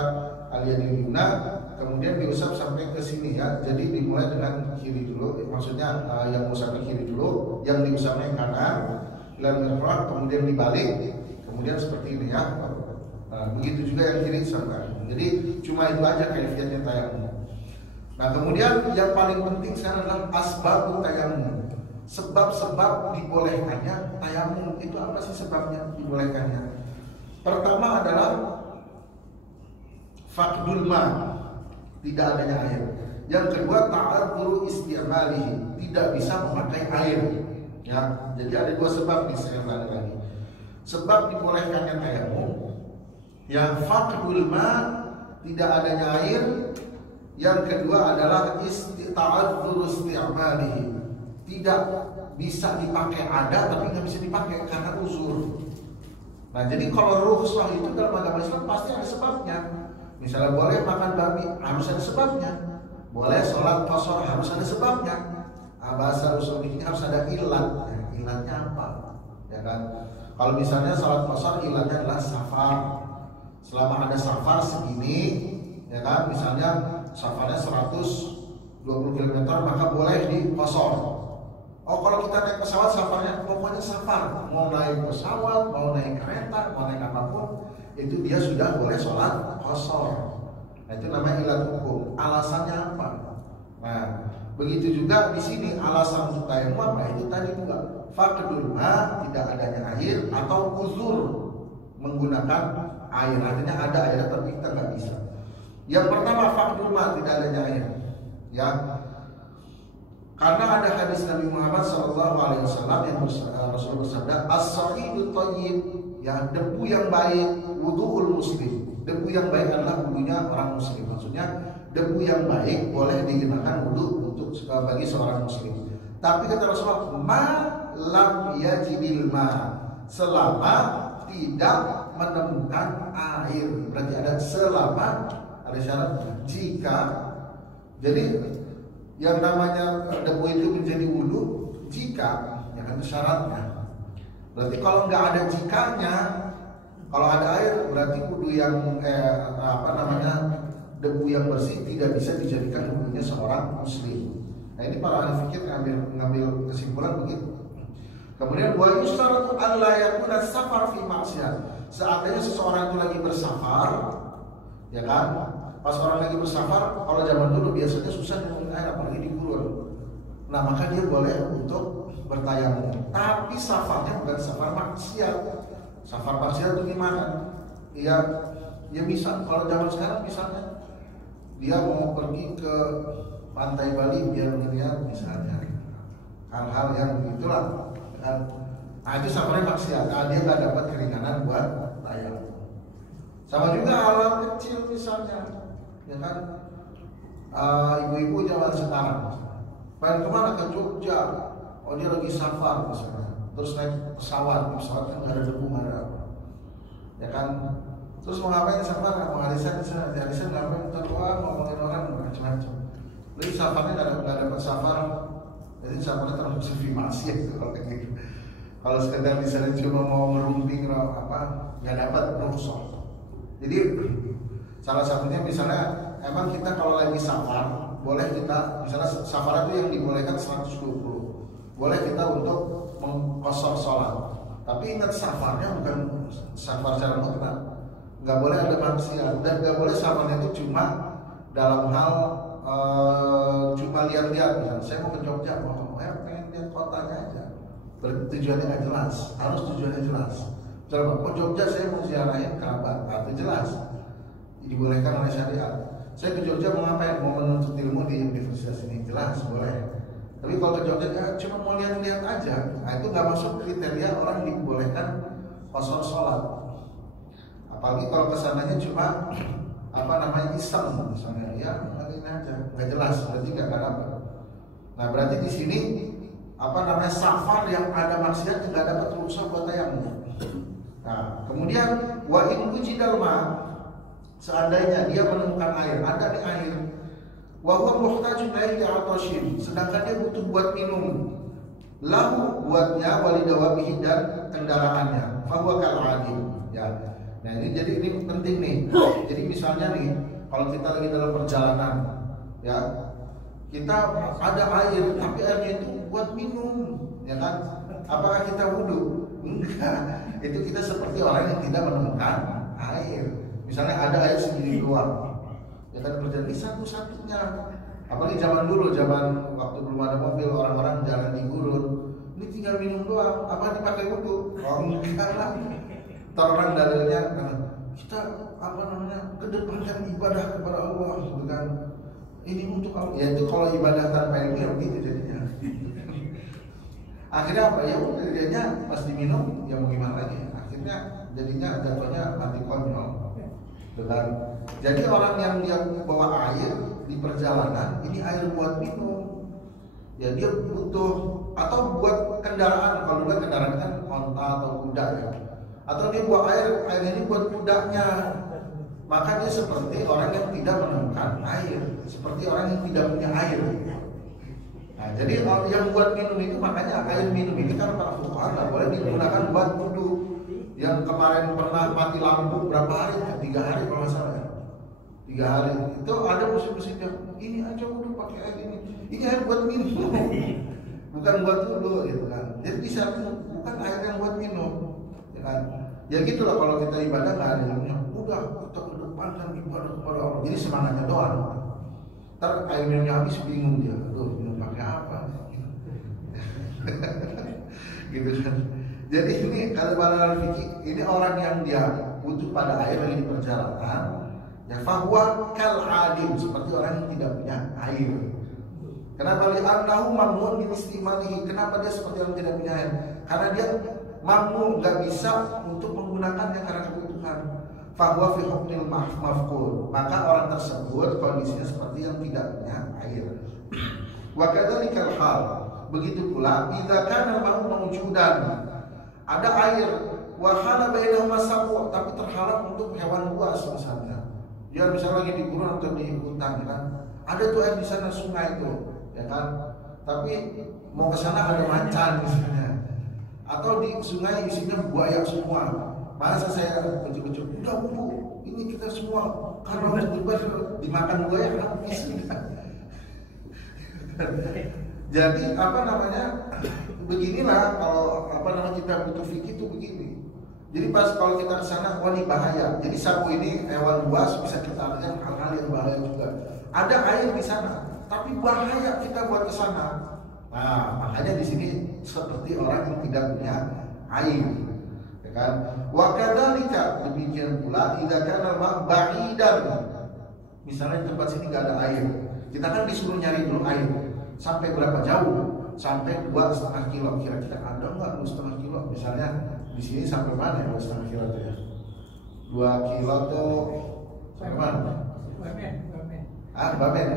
al-yadil yumna. Kemudian diusap sampai ke sini ya. Jadi dimulai dengan kiri dulu, maksudnya yang mengusapnya kiri dulu, yang diusapnya kanan, lalu kemudian dibalik, kemudian seperti ini ya. Begitu juga yang kiri sampai. Jadi cuma itu aja kaifiatnya tayamum. Nah, kemudian yang paling penting sekarang adalah asbabut tayamum. Sebab-sebab dibolehkannya tayamum. Itu apa sih sebabnya dibolehkannya? Pertama adalah faqdul ma, tidak adanya air. Yang kedua ta'adzuru isti'malihi, tidak bisa memakai air. Ya, jadi ada dua sebab nih saya ulangi lagi. Sebab dibolehkannya tayamum, yang faqdul ma, tidak adanya air. Yang kedua adalah ta'adzuru isti'malihi, tidak bisa dipakai, ada tapi nggak bisa dipakai karena uzur. Nah, jadi kalau rukhsah itu dalam agama Islam pasti ada sebabnya. Misalnya boleh makan babi, harus ada sebabnya. Boleh sholat qashar, harus ada sebabnya. Bahasa usul ini harus ada ilat. Ilatnya apa? Ya kan? Kalau misalnya sholat qashar ilatnya adalah safar. Selama ada safar segini, ya kan? Misalnya safarnya 120 km, maka boleh di qashar. Oh, kalau kita naik pesawat safarnya pokoknya safar. Mau naik pesawat, mau naik kereta, mau naik apapun, itu dia sudah boleh sholat qashar. Nah, itu namanya ilat hukum. Alasannya apa? Nah, begitu juga di sini alasan untuk tayamum apa? Itu tadi juga faqdul ma, tidak adanya air, atau uzur menggunakan air. Artinya ada air tapi kita nggak bisa. Yang pertama faqdul ma, tidak adanya air. Ya. Karena ada hadis Nabi Muhammad SAW yang Rasul bersabda, as-sa'idut thayyib, ya, debu yang baik, wudu'ul muslim. Debu yang baik adalah wudunya orang muslim. Maksudnya debu yang baik boleh digunakan wudu untuk bagi seorang muslim. Tapi kata Rasulullah, ma lam yajidil ma, selama tidak menemukan air. Berarti ada selama, ada syarat jika. Jadi yang namanya debu itu menjadi wudu jika, ya kan, syaratnya. Berarti kalau nggak ada jikanya, kalau ada air berarti wudu yang debu yang bersih tidak bisa dijadikan wudunya seorang muslim. Nah, ini para ahli fikih ngambil kesimpulan begitu. Kemudian wa yustaratu an la yakuna safar fi maksiyah. Seandainya seseorang itu lagi bersafar, ya kan? Pas orang lagi bersafar, kalau zaman dulu biasanya susah nemuin air, apalagi di gurun. Nah, maka dia boleh untuk bertayamum. Tapi safarnya bukan safar maksiat. Safar maksiat itu gimana? Ya bisa. Kalau zaman sekarang misalnya dia mau pergi ke pantai Bali biar melihat misalnya hal-hal yang begitulah. Nah, itu safarnya maksiat. Nah, dia nggak dapat keringanan buat tayamum. Sama juga hal kecil misalnya. Ya kan, ibu-ibu zaman sekarang pengen kemana, ke Jogja, oh dia lagi safar misalnya, terus naik pesawat kan nggak ada debu, nggak ada apa, ya kan, terus mau ngapain safar, mau arisan ngapain, terluang ngomongin orang macam-macam. Jadi safarnya nggak dapat safar, jadi safarnya termasuk fi maksiat kalau kayak gitu. Kalau sekedar misalnya cuma mau ngerunting apa, nggak dapat rukhsah. Jadi salah satunya misalnya emang kita kalau lagi safar boleh kita, misalnya safar itu yang dibolehkan 120, boleh kita untuk mengqashar sholat. Tapi ingat safarnya bukan safar secara mutlak, nggak boleh ada maksiat dan nggak boleh safarnya itu cuma dalam hal cuma lihat-lihat. Misalnya saya mau ke Jogja, pengen lihat kotanya aja, tujuannya nggak jelas, harus tujuannya jelas. Misalnya mau Jogja saya mau ziarahin Ka'bah, itu jelas, dibolehkan oleh syariat. Saya ke Jogja mau ngapain? Mau menuntut ilmu di universitas ini, jelas boleh. Tapi kalau ke Jogja ya, cuma mau lihat-lihat aja, nah itu nggak masuk kriteria orang dibolehkan qashar sholat. Apalagi kalau kesananya cuma iseng, misalnya ya ini aja, nggak jelas, berarti nggak dapat. Nah berarti di sini safar yang ada maksiat nggak dapat rukhsah buat tayamum. Nah kemudian wa in wujidal ma, seandainya dia menemukan air, ada nih air, wa huwa muhtajun ilaihi atashin, sedangkan dia butuh buat minum, lahu buatnya walidawabihi dan kendaraannya, fa huwa kal adil. Ya. Nah ini jadi ini penting nih. Jadi misalnya nih, kalau kita lagi dalam perjalanan, ya kita ada air, tapi airnya itu buat minum, ya kan? Apakah kita wudhu? Enggak. Itu kita seperti orang yang tidak menemukan air. Misalnya ada air segini doang, ya kan berjalan satu-satunya. Apalagi zaman dulu, zaman waktu belum ada mobil, orang-orang jalan di gurun, ini tinggal minum doang. Apa dipakai wudhu? Oh enggak lah. Orang dalilnya kita kedepankan ibadah kepada Allah, gitu kan? Ini untuk Allah. Ya itu kalau ibadah tanpa ilmu ya begitu jadinya. Akhirnya apa ya? Udah jadinya pas diminum ya mau gimana lagi? Akhirnya jadinya jatuhnya mati konyol. Dengan jadi orang yang dia bawa air di perjalanan, ini air buat minum. Ya dia butuh, atau buat kendaraan. Kalau bukan kendaraan kan onta atau kuda ya. Atau dia buat air ini buat kudanya, maka dia seperti orang yang tidak menemukan air, seperti orang yang tidak punya air. Nah, jadi yang buat minum itu, makanya air minum ini kan para fuqaha nggak boleh digunakan buat wudhu. Yang kemarin pernah mati lampu berapa hari? 3 hari kalau nggak salah ya. 3 hari itu ada musim-musim yang ini aja wudhu pakai air ini air buat minum, bukan buat wudhu gitu kan. Jadi bisa bukan air yang buat minum. Ya gitulah kalau kita ibadah nggak ada ilmunya, udah kita kedepankan ibadah kepada Allah, jadi semangatnya doang. Ntar air minumnya habis bingung dia, minum pakai apa? Gitu kan. Jadi ini kalau pada fikih, ini orang yang dia butuh pada air lagi di perjalanan, ya fahuwa kal adim, seperti orang yang tidak punya air. Kenapa li'annahu mamnun min istimalihi? Kenapa dia seperti orang yang tidak punya air? Karena dia mampu nggak bisa untuk menggunakannya karena kebutuhan. Fahuwa fi hukmil mafqud, maka orang tersebut kondisinya seperti yang tidak punya air. Wa kadzalikal hal, begitu pula idza kana ma'u mawjudan, ada air wa hala bainahuma sabu, tapi terhalang untuk hewan buas misalnya. Dia misalnya lagi di gurun atau di hutan kan, ada tuh air di sana, sungai itu, ya kan? Tapi mau ke sana ada macan misalnya. Atau di sungai isinya buaya semua. Masa saya kecil-kecil, udah Bu, ini kita semua karena untuk dimakan buaya habis. Jadi beginilah kalau kita butuh fikih itu begini. Jadi pas kalau kita ke sana, wah ini bahaya. Jadi sapu ini hewan buas bisa kita artikan hal-hal yang bahaya juga. Ada air di sana, tapi bahaya kita buat ke sana. Nah, makanya di sini seperti orang yang tidak punya air, ya kan? Wa kadzalika, demikian pula idza kana ba'idan. Misalnya di tempat sini nggak ada air, kita kan disuruh nyari dulu air. Sampai berapa jauh? Sampai 2,5 kilo. Kira-kira ada nggak 2,5 kilo? Misalnya di sini sampai mana ya 2,5 kilo tuh ya? 2 kilo tuh sampai mana? Bamen.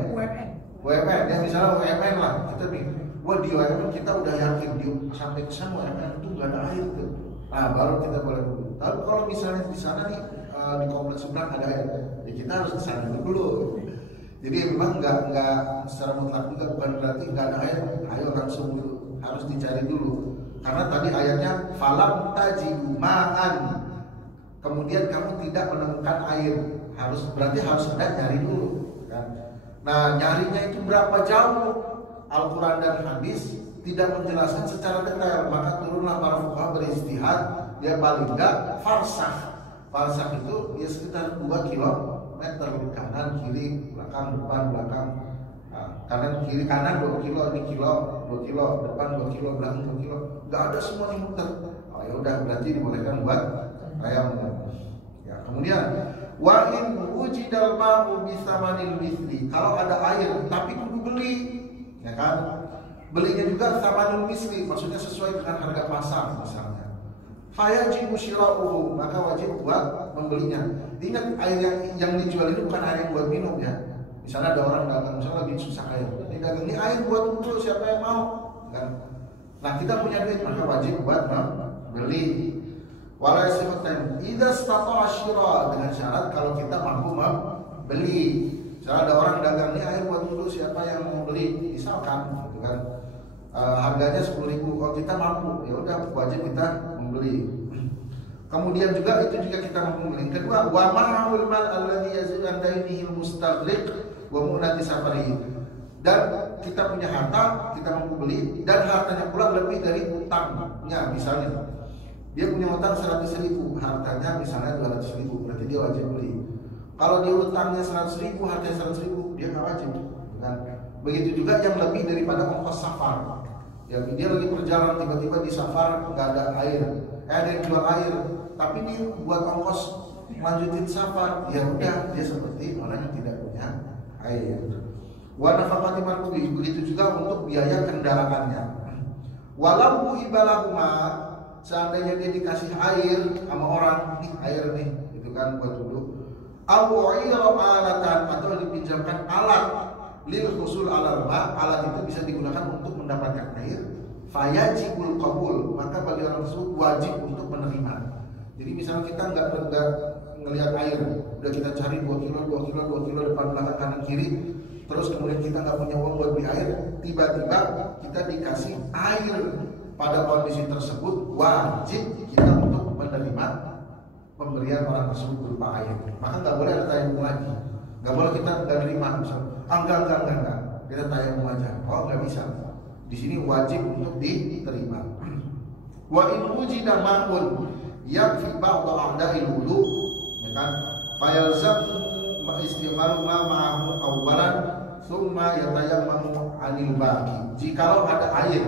UMN ya, misalnya UMN lah, kita bikin. Wah di UMN kita udah yakin sampai ke sana UMN itu nggak ada air tuh. Nah baru kita boleh dulu. Tapi kalau misalnya di sana nih di kompleks seberang ada air, ya kita harus ke sana dulu. Jadi memang nggak secara mutlak juga, bukan berarti nggak ada air, ayo langsung dulu, harus dicari dulu. Karena tadi ayatnya falam tajidu ma'an, kemudian kamu tidak menemukan air, berarti harus ada nyari dulu. kan? Nah, nyarinya itu berapa jauh? Al-Quran dan hadis tidak menjelaskan secara detail, maka turunlah para fuqaha beristihad, dia paling enggak farsakh. Farsakh itu dia sekitar 2 kilometer, kanan kiri belakang depan belakang, kanan kiri kanan 2 kilo, ini kilo 2 kilo, depan 2 kilo, belakang 2 kilo, nggak ada semua yang muter. Oh ya udah, berarti dibolehkan buat tayamum. Ya, kemudian wa in wujidal ma'u bi tsamanil misli, kalau ada air tapi kudu beli, ya kan? Belinya juga tsamanul misli, maksudnya sesuai dengan harga pasar misalnya. Fayajibu syira'uhu, maka wajib buat membelinya. Ingat, air yang dijual itu bukan air yang buat minum ya. Misalnya ada orang dagang, misalnya lagi susah air, ini air buat wudhu, siapa yang mau? Kan? Nah, kita punya duit, maka wajib buat membeli. Wala yasihutan idza istata'a syira, dengan syarat kalau kita mampu membeli. Misalnya ada orang dagang, ini air buat wudhu, siapa yang mau beli? Misalkan, gitu kan. Harganya 10.000, kalau kita mampu, ya udah wajib kita membeli. Kemudian juga itu juga kita mampu membeli. Kedua, wa ma'ul mal alladhi yazul an dainihi mustaghriq wa munati safari. Dan kita punya harta, kita mampu beli, dan hartanya pula lebih dari utangnya. Misalnya dia punya utang 100.000, hartanya misalnya 200.000, berarti dia wajib beli. Kalau dia utangnya 100.000, hartanya 100.000, dia nggak wajib, kan? Begitu juga yang lebih daripada ongkos safar. Ya, dia lagi perjalanan, tiba-tiba di safar nggak ada air, ada yang jual air, tapi ini buat ongkos lanjutin safar, ya udah dia seperti orang yang tidak punya air. Wa nafaqati markubi, begitu juga untuk biaya kendaraannya. Walau ibalahuma, seandainya dia dikasih air sama orang, nih air nih, itu kan buat dulu. Aw'ila alatan, atau dipinjamkan alat lil husul alal ma, alat itu bisa digunakan untuk mendapatkan air. Fayajibul qabul, maka bagi orang tersebut wajib untuk menerima. Jadi misalnya kita nggak ngelihat air, udah kita cari 2 kilo depan belakang kanan kiri, terus kemudian kita nggak punya uang buat beli air, tiba-tiba kita dikasih air. Pada kondisi tersebut wajib kita untuk menerima pemberian orang tersebut berupa air. Maka nggak boleh ada tayamum lagi, nggak boleh kita nggak terima misalnya. Enggak, kita tayamum aja. Oh, nggak bisa. Di sini wajib untuk diterima. Wa in wujida ma'un yakfi ba'd a'da'il wudu, ya kan? Fayalzam istighfaru ma ma'ahu awwalan thumma yatayammamu 'anil baqi. Jikalau ada air,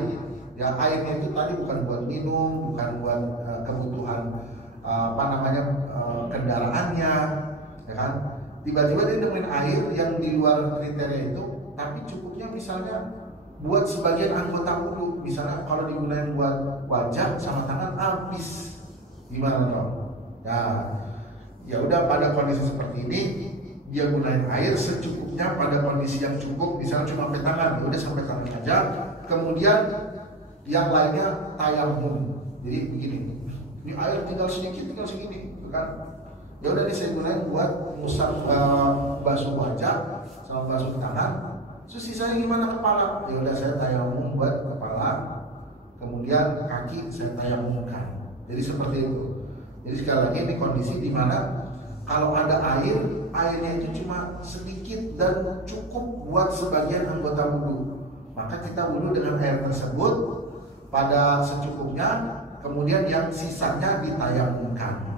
ya airnya itu tadi bukan buat minum, bukan buat kebutuhan kendaraannya, ya kan? Tiba-tiba dia nemuin air yang di luar kriteria itu, tapi cukupnya misalnya buat sebagian anggota wudu. Misalnya kalau digunakan buat wajah sama tangan habis, gimana dong? Ya udah, pada kondisi seperti ini dia gunain air secukupnya pada kondisi yang cukup, misalnya cuma sampai tangan, ya udah sampai tangan aja. Kemudian yang lainnya tayamum. Jadi begini, ini air tinggal segini, kan? Ya udah nih saya gunain buat ngusap basuh wajah sama basuh tangan. Terus sisanya gimana kepala? Ya udah saya tayamum buat kepala. Kemudian kaki saya tayamumkan. Jadi seperti itu. Jadi sekali lagi ini kondisi di mana kalau ada air, airnya itu cuma sedikit dan cukup buat sebagian anggota wudu. Maka kita wudu dengan air tersebut pada secukupnya. Kemudian yang sisanya ditayamumkan.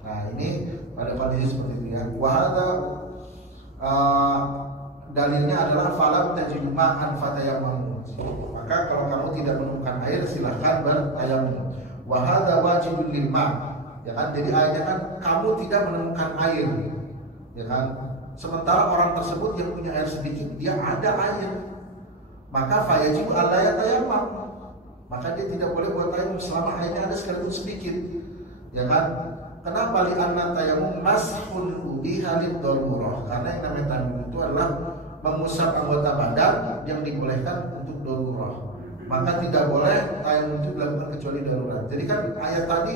Nah, ini pada kondisi seperti itu ya. Wahada dalilnya adalah falam tajidu ma'an fatayammamu. Maka kalau kamu tidak menemukan air, silahkan bertayamum. Wahada wajibun lil ma'. Ya kan? Jadi ayatnya kan kamu tidak menemukan air. Ya kan? Sementara orang tersebut yang punya air sedikit, dia ada air. Maka fayajibu alla yatayammam. Maka dia tidak boleh buat tayamum selama airnya ada sekalipun sedikit. Ya kan? Kenapa li'anna tayamum mashun ubiha lid-darurah? Karena yang namanya tayamum itu adalah mengusap anggota badan yang dibolehkan untuk darurah. Maka tidak boleh tayamum itu dilakukan kecuali darurat. Jadi kan ayat tadi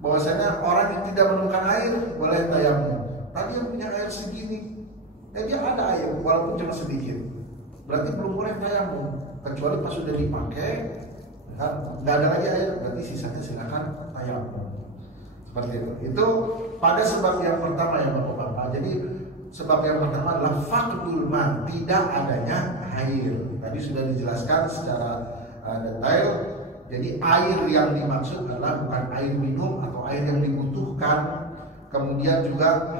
bahwasanya orang yang tidak menemukan air boleh tayamum. Tadi yang punya air segini, dia ada air walaupun cuma sedikit, berarti belum boleh tayamum. Kecuali pas sudah dipakai, kan nggak ada lagi air, berarti sisanya silakan tayamum. Seperti itu. Itu pada sebab yang pertama ya Bapak-bapak. Jadi sebab yang pertama adalah faqdul ma, tidak adanya air. Tadi sudah dijelaskan secara detail. Jadi air yang dimaksud adalah bukan air minum atau air yang dibutuhkan. Kemudian juga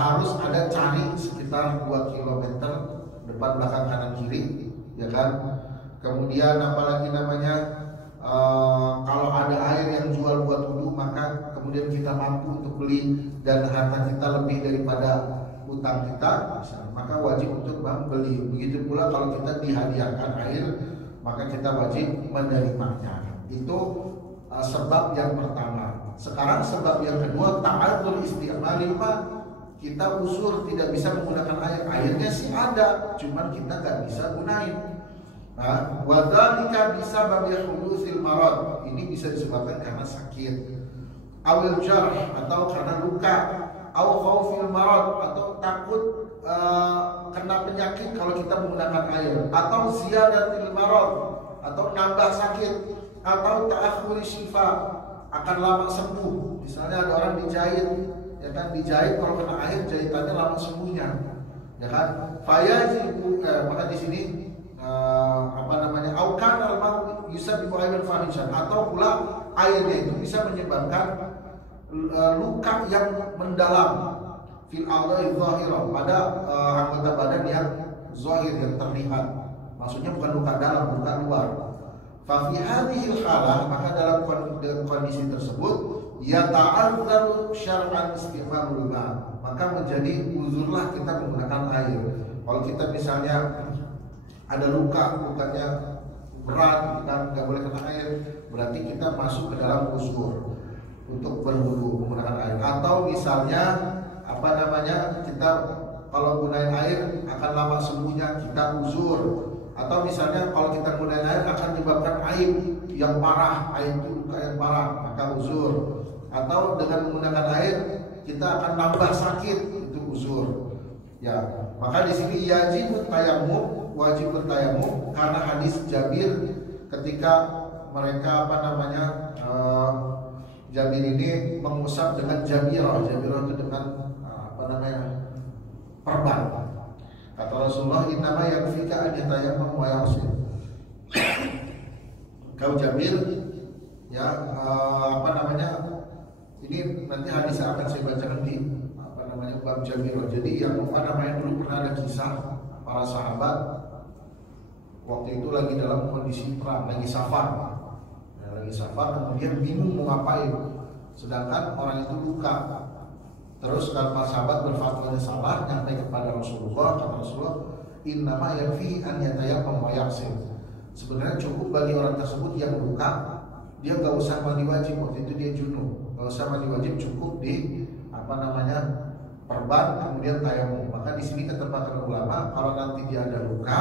harus ada cari sekitar 2 km depan belakang kanan kiri, ya kan. Kemudian kalau ada air yang jual buat wudu, maka kemudian kita mampu untuk beli dan harta kita lebih daripada utang kita, maka wajib untuk membeli. Begitu pula kalau kita dihadiahkan air, maka kita wajib menerimanya. Itu sebab yang pertama. Sekarang sebab yang kedua, ta'adzur isti'malil ma. Kita uzur tidak bisa menggunakan air. Airnya sih ada, cuman kita nggak bisa gunain. Nah, wadzalika bisa babi hudusil marad. Ini bisa disebabkan karena sakit, awil jarh atau karena luka, aw khaufil marad atau takut kena penyakit kalau kita menggunakan air, atau ziyadatil marad atau nambah sakit, atau ta'akhuri syifa, akan lama sembuh. Misalnya ada orang dijahit, ya kan, dijahit kalau kena air jahitannya lama sembuhnya, ya kan. Fayajibu maka di sini aukan al-ma' yusabbibu aiban fahishan, atau pula airnya itu bisa menyebabkan luka yang mendalam fil a'dha'i dhahirah, pada anggota badan yang zahir, yang terlihat. Maksudnya bukan luka dalam, luka luar. Fa fi hadhil halah, maka dalam kondisi tersebut ya ta'adzzaru syar'an isti'malul ma', maka menjadi uzurlah kita menggunakan air. Kalau kita misalnya ada lukanya berat, kan nggak boleh kena air, berarti kita masuk ke dalam uzur untuk berwudu menggunakan air. Atau misalnya kita kalau gunain air akan lama sembuhnya, kita uzur. Atau misalnya kalau kita gunain air akan menyebabkan aib yang parah, aib itu luka yang parah, maka uzur. Atau dengan menggunakan air kita akan nambah sakit, itu uzur. Ya, maka di sini wajib bertayamum karena hadis Jabir ketika mereka Jabir ini mengusap dengan jabirah. Jabirah itu dengan perban. Kata Rasulullah, innama yakfika an yatayammam wa yaghsil. Kau Jabir, ya ini nanti hadis akan saya bacakan di bab jabirah. Jadi yang dulu pernah ada kisah para sahabat waktu itu lagi dalam kondisi perang, lagi safar, kemudian bingung mau ngapain, sedangkan orang itu luka. Terus para sahabat berfatwa salah, nyampe kepada Rasulullah. Kata Rasulullah, innama yakfi an yatayammam wa yaghsil. Sebenarnya cukup bagi orang tersebut yang luka, dia nggak usah mandi wajib. Waktu itu dia junub, nggak usah mandi wajib, cukup di perban kemudian tayamum. Maka di sini ketepatan ulama, kalau nanti dia ada luka,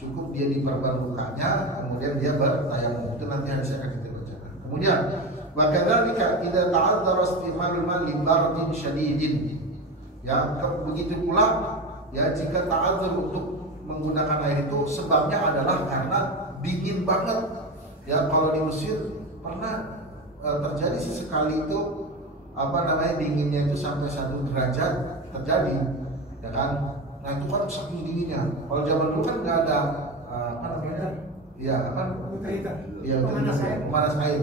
cukup dia diperban lukanya, kemudian dia bertayamum. Itu nanti hadis akan kita bacakan. Kemudian wa kadzalika idza ta'adzara istimalul ma' li bardin syadidin. Ya, begitu pula ya jika ta'adzur untuk menggunakan air itu sebabnya adalah karena dingin banget. Ya, kalau di Mesir pernah terjadi sesekali itu dinginnya itu sampai 1 derajat terjadi, ya kan. Nah itu kan saking dinginnya. Kalau zaman dulu kan nggak ada pemanas air,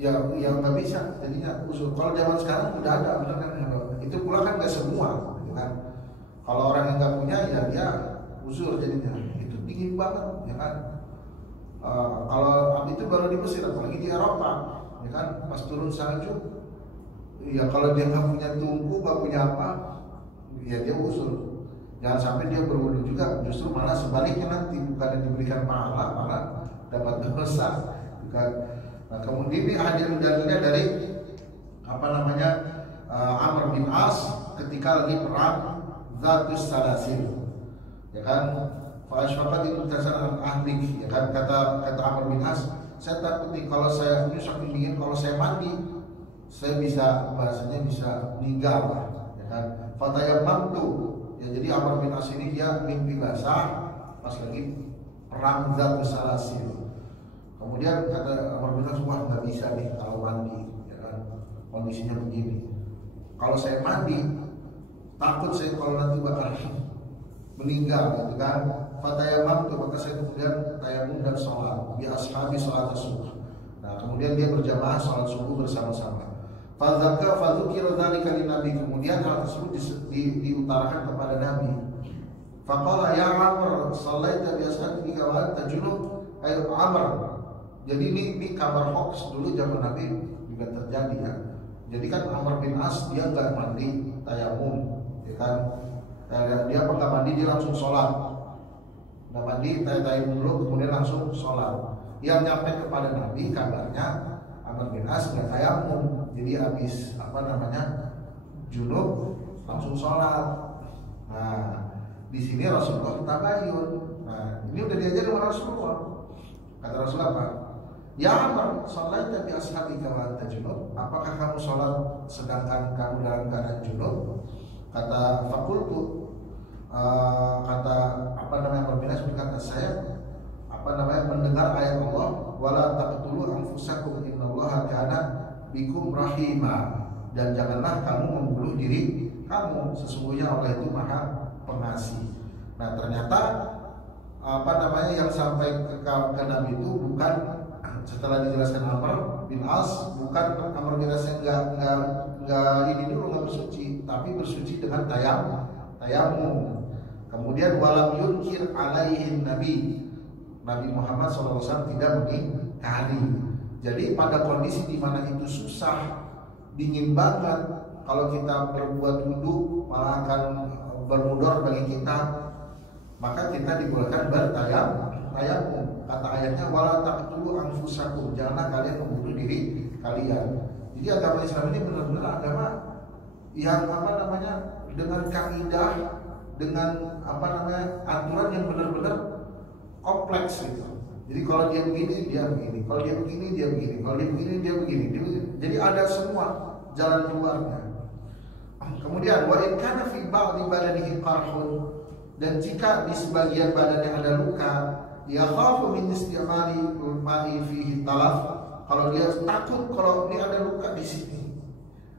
ya nggak bisa, jadinya usul. Kalau zaman sekarang udah ada, benar kan? Itu pula kan nggak semua, ya kan. Kalau orang yang nggak punya, ya dia usul jadinya. Itu dingin banget, ya kan. Kalau itu baru di Mesir, apalagi di Eropa, ya kan. Pas turun salju, ya kalau dia nggak punya tungku, nggak punya apa, ya dia usul. Jangan sampai dia berwudu juga, justru malah sebaliknya nanti bukan diberikan pahala, malah dapat dosa. Nah kemudian ini hadir dalilnya dari Amr bin As ketika lagi perang Zatus Salasil, ya kan. Fa'ashfaqat itu tasan ahlik, ya kan. Kata Amr bin As, saya takut nih kalau saya ini saking dingin, kalau saya mandi saya bisa meninggal, ya kan. Fatayammamtu, ya jadi Amr bin As ini dia mimpi basah pas lagi perang Zatus Salasil. Kemudian kata Amr bin As, wah nggak bisa nih kalau mandi, ya kan, kondisinya begini. Kalau saya mandi, takut saya kalau nanti bakal meninggal gitu kan. Fatayamam tuh, maka saya kemudian tayamum dan sholat bi ashabi sholat subuh. Nah kemudian dia berjamaah sholat subuh bersama-sama. Fadzukira dzalika lin-nabi, kemudian hal tersebut diutarakan kepada Nabi. Faqala ya Amr, shallaita bi ashabika wa anta junub? Ayo Amr. Jadi ini kabar hoax dulu zaman Nabi juga terjadi ya. Jadi kan Amr bin As dia nggak mandi tayamum, ya kan? Dia nggak mandi, dia langsung sholat. Nggak mandi, tayamum dulu, kemudian langsung sholat. Yang nyampe kepada Nabi kabarnya Amr bin As nggak tayamum, jadi habis junub langsung sholat. Nah di sini Rasulullah tabayun. Nah ini udah diajar sama Rasulullah. Kata Rasulullah apa? Ya Amr, shallaita bi ashabika wa anta junub? Apakah kamu sholat sedangkan kamu dalam keadaan junub? Kata fakultu, kata Berbinas berkata saya mendengar ayat Allah, wala taqtulu anfusakum innallaha kana bikum rahima, dan janganlah kamu membunuh diri kamu, sesungguhnya Allah itu Maha Pengasih. Nah ternyata yang sampai ke Nabi itu bukan, setelah dijelaskan Amr bin As, bukan Amr bin As yang nggak bersuci, tapi bersuci dengan tayamum. Kemudian walam yunkir alaihin Nabi Muhammad SAW tidak mengingkari. Jadi pada kondisi di mana itu susah, dingin banget, kalau kita berbuat wudu malah akan bermudor bagi kita, maka kita dibolehkan bertayamum. Kata ayatnya wala taqtulu anfusakum, janganlah kalian membunuh diri kalian. Jadi agama Islam ini benar-benar agama yang dengan kaidah, dengan aturan yang benar-benar kompleks gitu. Jadi kalau dia begini dia begini, kalau dia begini dia begini, kalau dia begini dia begini. Jadi ada semua jalan keluarnya. Kemudian wa in kana fi ba'di badanihi qarhun, dan jika di sebagian badannya ada luka, ya khafu min istimali ma'i fihi talaf, kalau dia takut kalau ini ada luka di sini,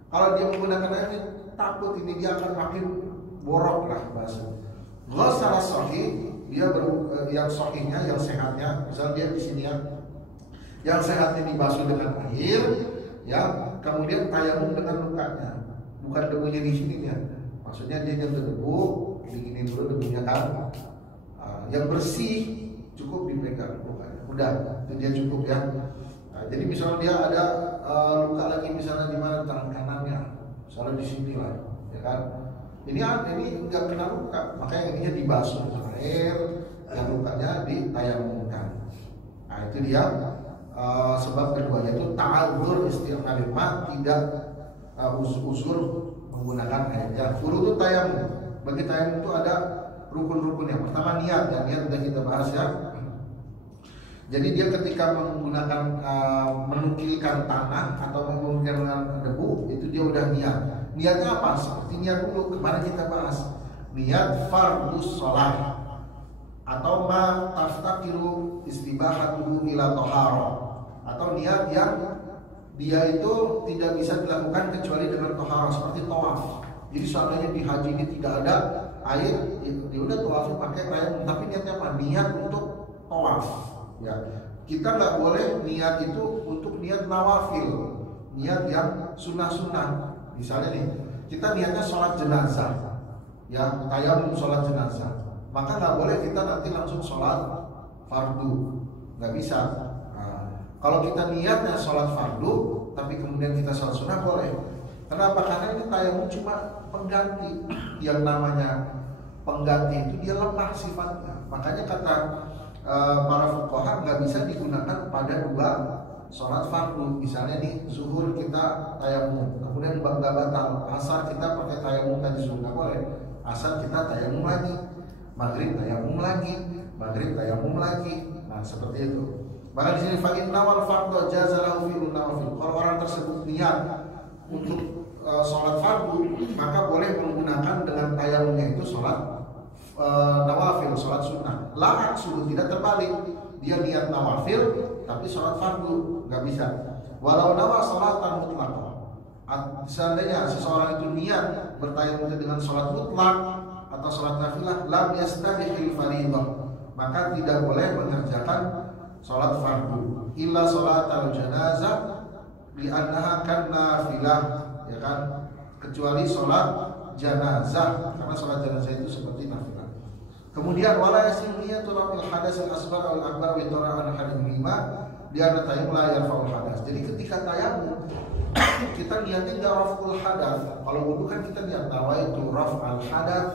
kalau dia menggunakan air ini takut ini dia akan makin borok lah bahasa. Ghasala sahih, dia yang sahihnya, yang sehatnya, misalnya dia di sini ya, yang sehatnya dibasuh dengan air, ya, kemudian tayamum dengan lukanya, bukan debunya di sininya. Maksudnya dia yang debu, dinginin dulu debunya kan. Yang bersih cukup dipegang lukanya. Udah, itu dia cukup ya. Nah, jadi misalnya dia ada luka lagi misalnya di mana tangan kanannya, misalnya di sini lah, ya kan. Ini enggak kena luka, makanya ininya dibasuh dengan air, yang lukanya ditayamumkan. Nah itu dia sebab kedua, yaitu ta'adzur isti'malil ma, tidak uzur menggunakan air. Ya, furudu tayamum. Bagi tayamum itu ada rukun-rukunnya. Pertama niat, ya, niat sudah kita bahas ya. Jadi dia ketika menggunakan menukilkan tanah atau menukilkan debu, itu dia udah niat. Niatnya apa? Seperti niat dulu kemarin kita bahas, niat fardus sholat atau ma taftakiru istibahatuhu ila toharo, atau niat yang dia itu tidak bisa dilakukan kecuali dengan toharo, seperti tawaf. Jadi seandainya di haji ini tidak ada air, ya udah tawafnya pakai tayamum, tapi niatnya apa? Niat untuk tawaf. Ya, kita nggak boleh niat itu untuk niat nawafil, niat yang sunnah-sunnah. Misalnya nih, kita niatnya sholat jenazah, ya, tayamum sholat jenazah, maka nggak boleh kita nanti langsung sholat fardu, nggak bisa. Nah, kalau kita niatnya sholat fardu, tapi kemudian kita sholat sunnah boleh. Kenapa? Karena ini tayamum cuma pengganti. Yang namanya pengganti itu dia lemah sifatnya. Makanya kata para fuqaha nggak bisa digunakan pada dua sholat fardu. Misalnya nih zuhur kita tayamum, kemudian nggak batal. Asar kita pakai tayamum tadi zuhur nggak boleh. Asar kita tayamum lagi, maghrib tayamum lagi, maghrib tayamum lagi. Nah seperti itu. Maka di sini fa'in nawal fardu jazalahu fi nawafil. Kalau orang tersebut niat untuk sholat fardu, maka boleh menggunakan dengan tayamumnya itu sholat nawafil, sholat sunnah. Laak sudah tidak terbalik, dia niat nawafil tapi sholat fardu nggak bisa. Walau nawa sholatan mutlaqah, Seandainya seseorang itu niat bertayamum dengan sholat mutlak atau sholat nafilah, lam yastabihil fardhah, maka tidak boleh mengerjakan sholat fardu. Illa sholat al-janazah li'annaha kan nafilah, ya kan? Kecuali sholat janazah, karena sholat janazah itu seperti nafilah. Kemudian wala yasimiyatu rafil hadas al-asghar wal akbar wa tara'an hadin lima dia tayamum la yarfa'ul hadas. Jadi ketika tayamum kita niatnya enggak raf'ul hadas. Kalau wudu kan kita niat nawaitu raf'al hadas.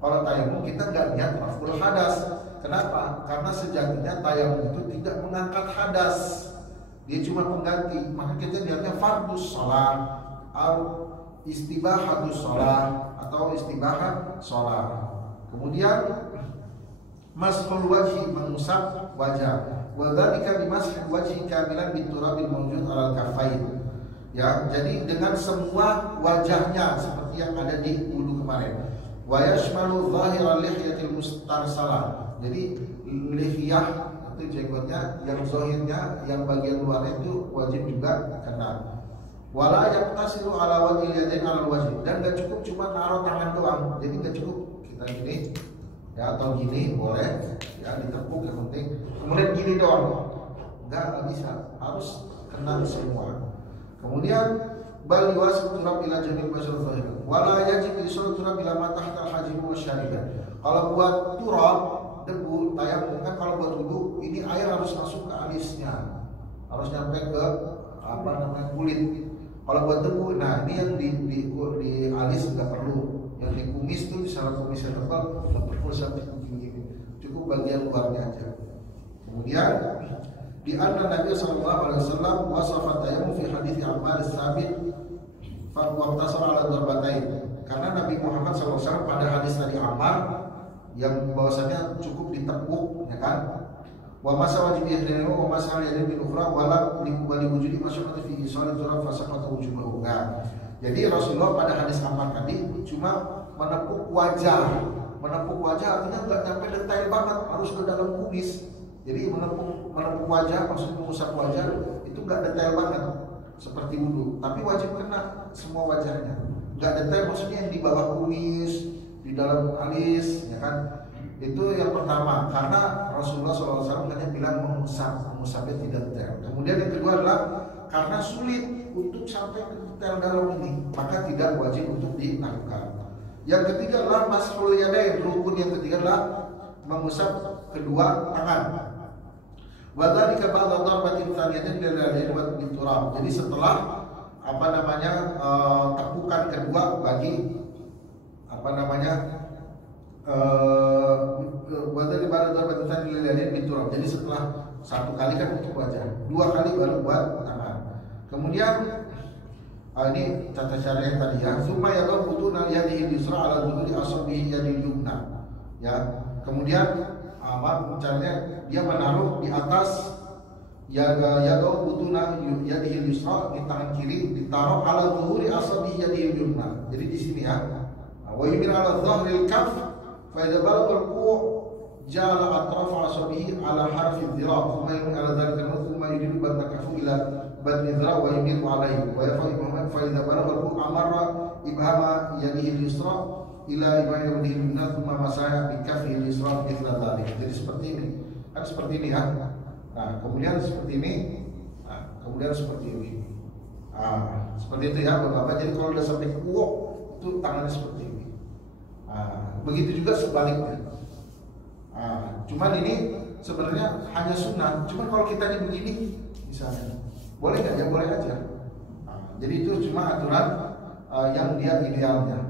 Kalau tayamum kita enggak niat raf'ul hadas. Kenapa? Karena sejatinya tayamum itu tidak mengangkat hadas. Dia cuma pengganti. Maka kita niatnya fardus shalah atau istibahatus shalah atau istibahat shalah. Kemudian mashul wajhi, mengusap wajah. Wa dzalika bimashil wajhi kamilan biturabil mawjud 'alal kaffain. Ya, jadi dengan semua wajahnya seperti yang ada di wudu kemarin. Wa yashmalu zahiral lihyatil mustarsalah. Jadi lihyah itu jenggotnya yang zahirnya, yang bagian luarnya itu wajib juga kena. Wala yaqtasiru ala wajhil yadain 'alal wajh. Dan enggak cukup cuma naruh tangan doang. Jadi enggak cukup kita gini ya, atau gini boleh ya, ditepuk yang penting. Kemudian gini doang. Enggak bisa. Harus kena semua. Kemudian bal yuwasil turab ila jamil basar zahir wala yajib yusul turab ila ma tahta al-hajim wa syariba. Kalau buat turab, debu, tayamum kan kalau buat wudu ini air harus masuk ke alisnya, harus nyampe ke apa namanya kulit. Kalau buat debu, nah ini yang di alis nggak perlu, yang di kumis tuh misalnya kumisnya tebal nggak perlu sampai begini, cukup bagian luarnya aja. Kemudian di anna Nabi sallallahu alaihi wasallam wasafa tayammum fi hadits Ammar as-Sabit fa waqtasara ala darbatain. Karena Nabi Muhammad sallallahu alaihi wasallam pada hadis tadi Ammar yang bahwasanya cukup ditepuk, ya kan? Wa masa wajib yahdinu wa masa yadin bil ukhra wala li wujudi masyaqqati fi isal turab fa saqata wujubahu. Jadi Rasulullah pada hadis Ammar tadi cuma menepuk wajah. Menepuk wajah artinya enggak sampai detail banget, harus ke dalam kumis. Jadi menepuk wajah, maksudnya mengusap wajah itu nggak detail banget seperti wudu, tapi wajib kena semua wajahnya. Nggak detail maksudnya yang di bawah kumis, di dalam alis, ya kan? Itu yang pertama, karena Rasulullah SAW hanya bilang mengusapnya tidak detail. Kemudian yang kedua adalah karena sulit untuk sampai ke detail dalam ini, maka tidak wajib untuk dilakukan. Yang ketiga adalah mashul yadain, rukun yang ketiga adalah mengusap kedua tangan. Wadzalika ba'da darbatin thaniyatin lil wa biturab. Jadi setelah apa namanya tepukan kedua bagi apa namanya wadzalika ba'da darbatin thaniyatin lil biturab. Jadi setelah satu kali kan untuk wajah, dua kali baru buat tangan. Kemudian ini tata cara yang tadi ya. Summa yadau butuna yadihi yusra ala dhuri asabihi yadil yumna. Ya. Kemudian caranya dia menaruh di atas yadau butuna yadihi yusra, di tangan kiri ditaruh ala dhuri asabihi yadil yumna. Jadi di sini ya. Wa yumir ala dhahril kaf fa idza balagha al-qu' ja'ala atraf asabihi ala harfi dhira thumma yumir ala dhalika thumma yudilu batna kafu ila batni dhira wa yumir alayhi wa yarfa ibhaman fa idza balagha al-qu' amarra ibhama yadihi yusra ila ibani yadihi yumna thumma masaya bi kaffihi yusra mithla dhalik. Jadi seperti ini. Kan seperti ini ya. Nah, kemudian seperti ini. Nah, kemudian seperti ini. Nah, seperti itu ya Bapak. Jadi kalau udah sampai kuok itu tangannya seperti ini. Nah, begitu juga sebaliknya. Nah, cuman ini sebenarnya hanya sunnah. Cuman kalau kita ini begini misalnya, boleh nggak? Ya boleh aja. Nah, jadi itu cuma aturan yang dia idealnya.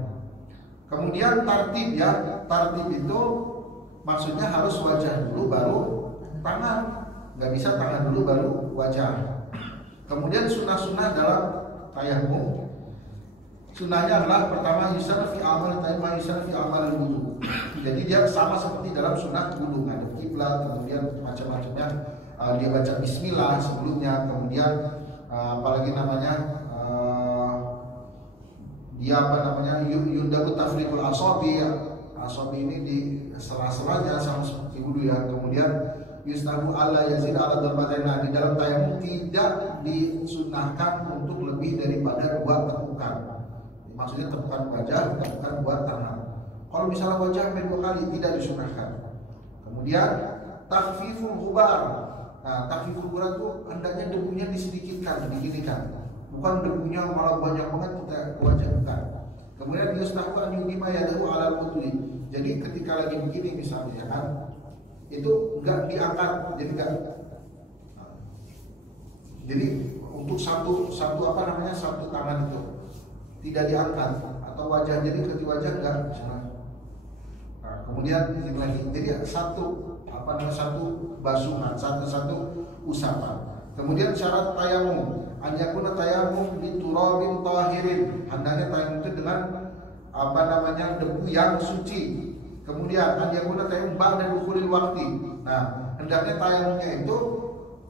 Kemudian tartib ya, tartib itu maksudnya harus wajah dulu baru tangan, nggak bisa tangan dulu baru wajah. Kemudian sunnah-sunnah dalam tayamum, sunnahnya adalah pertama yusar fi amal tayammum, yusar fi amal wudu. Jadi dia sama seperti dalam sunnah wudu, ada kiblat, kemudian macam-macamnya. Dia baca Bismillah sebelumnya, kemudian apalagi namanya dia apa namanya yundabu tafriqul asabi ya. Asabi ini di sela-selanya sama seperti wudu ya. Kemudian yustahabu alla yazid ala darbatain. Nah, di dalam tayamum tidak disunahkan untuk lebih daripada 2 tepukan. Maksudnya tepukan wajah, tepukan buat tangan. Kalau misalnya wajah sampai 2 kali tidak disunahkan. Kemudian takhfiful ghubar. Nah, takhfiful ghubar itu hendaknya debunya disedikitkan, diginikan. Bukan debunya malah banyak banget kita wajah, bukan. Kemudian yustahabu an yudima yadahu ala al-udwi. Jadi ketika lagi begini misalnya kan, itu enggak diangkat, jadi enggak. Jadi untuk satu apa namanya, satu tangan itu tidak diangkat atau wajah, jadi ke wajah enggak. Nah, kemudian ini lagi, jadi satu basuhan, satu usapan. Kemudian syarat tayamum, an yakuna tayamum bi turabin tahirin. Hendaknya tayamum itu dengan debu yang suci. Kemudian an yakuna tayamum ba'da dukhulil waqti. Nah, hendaknya tayamumnya itu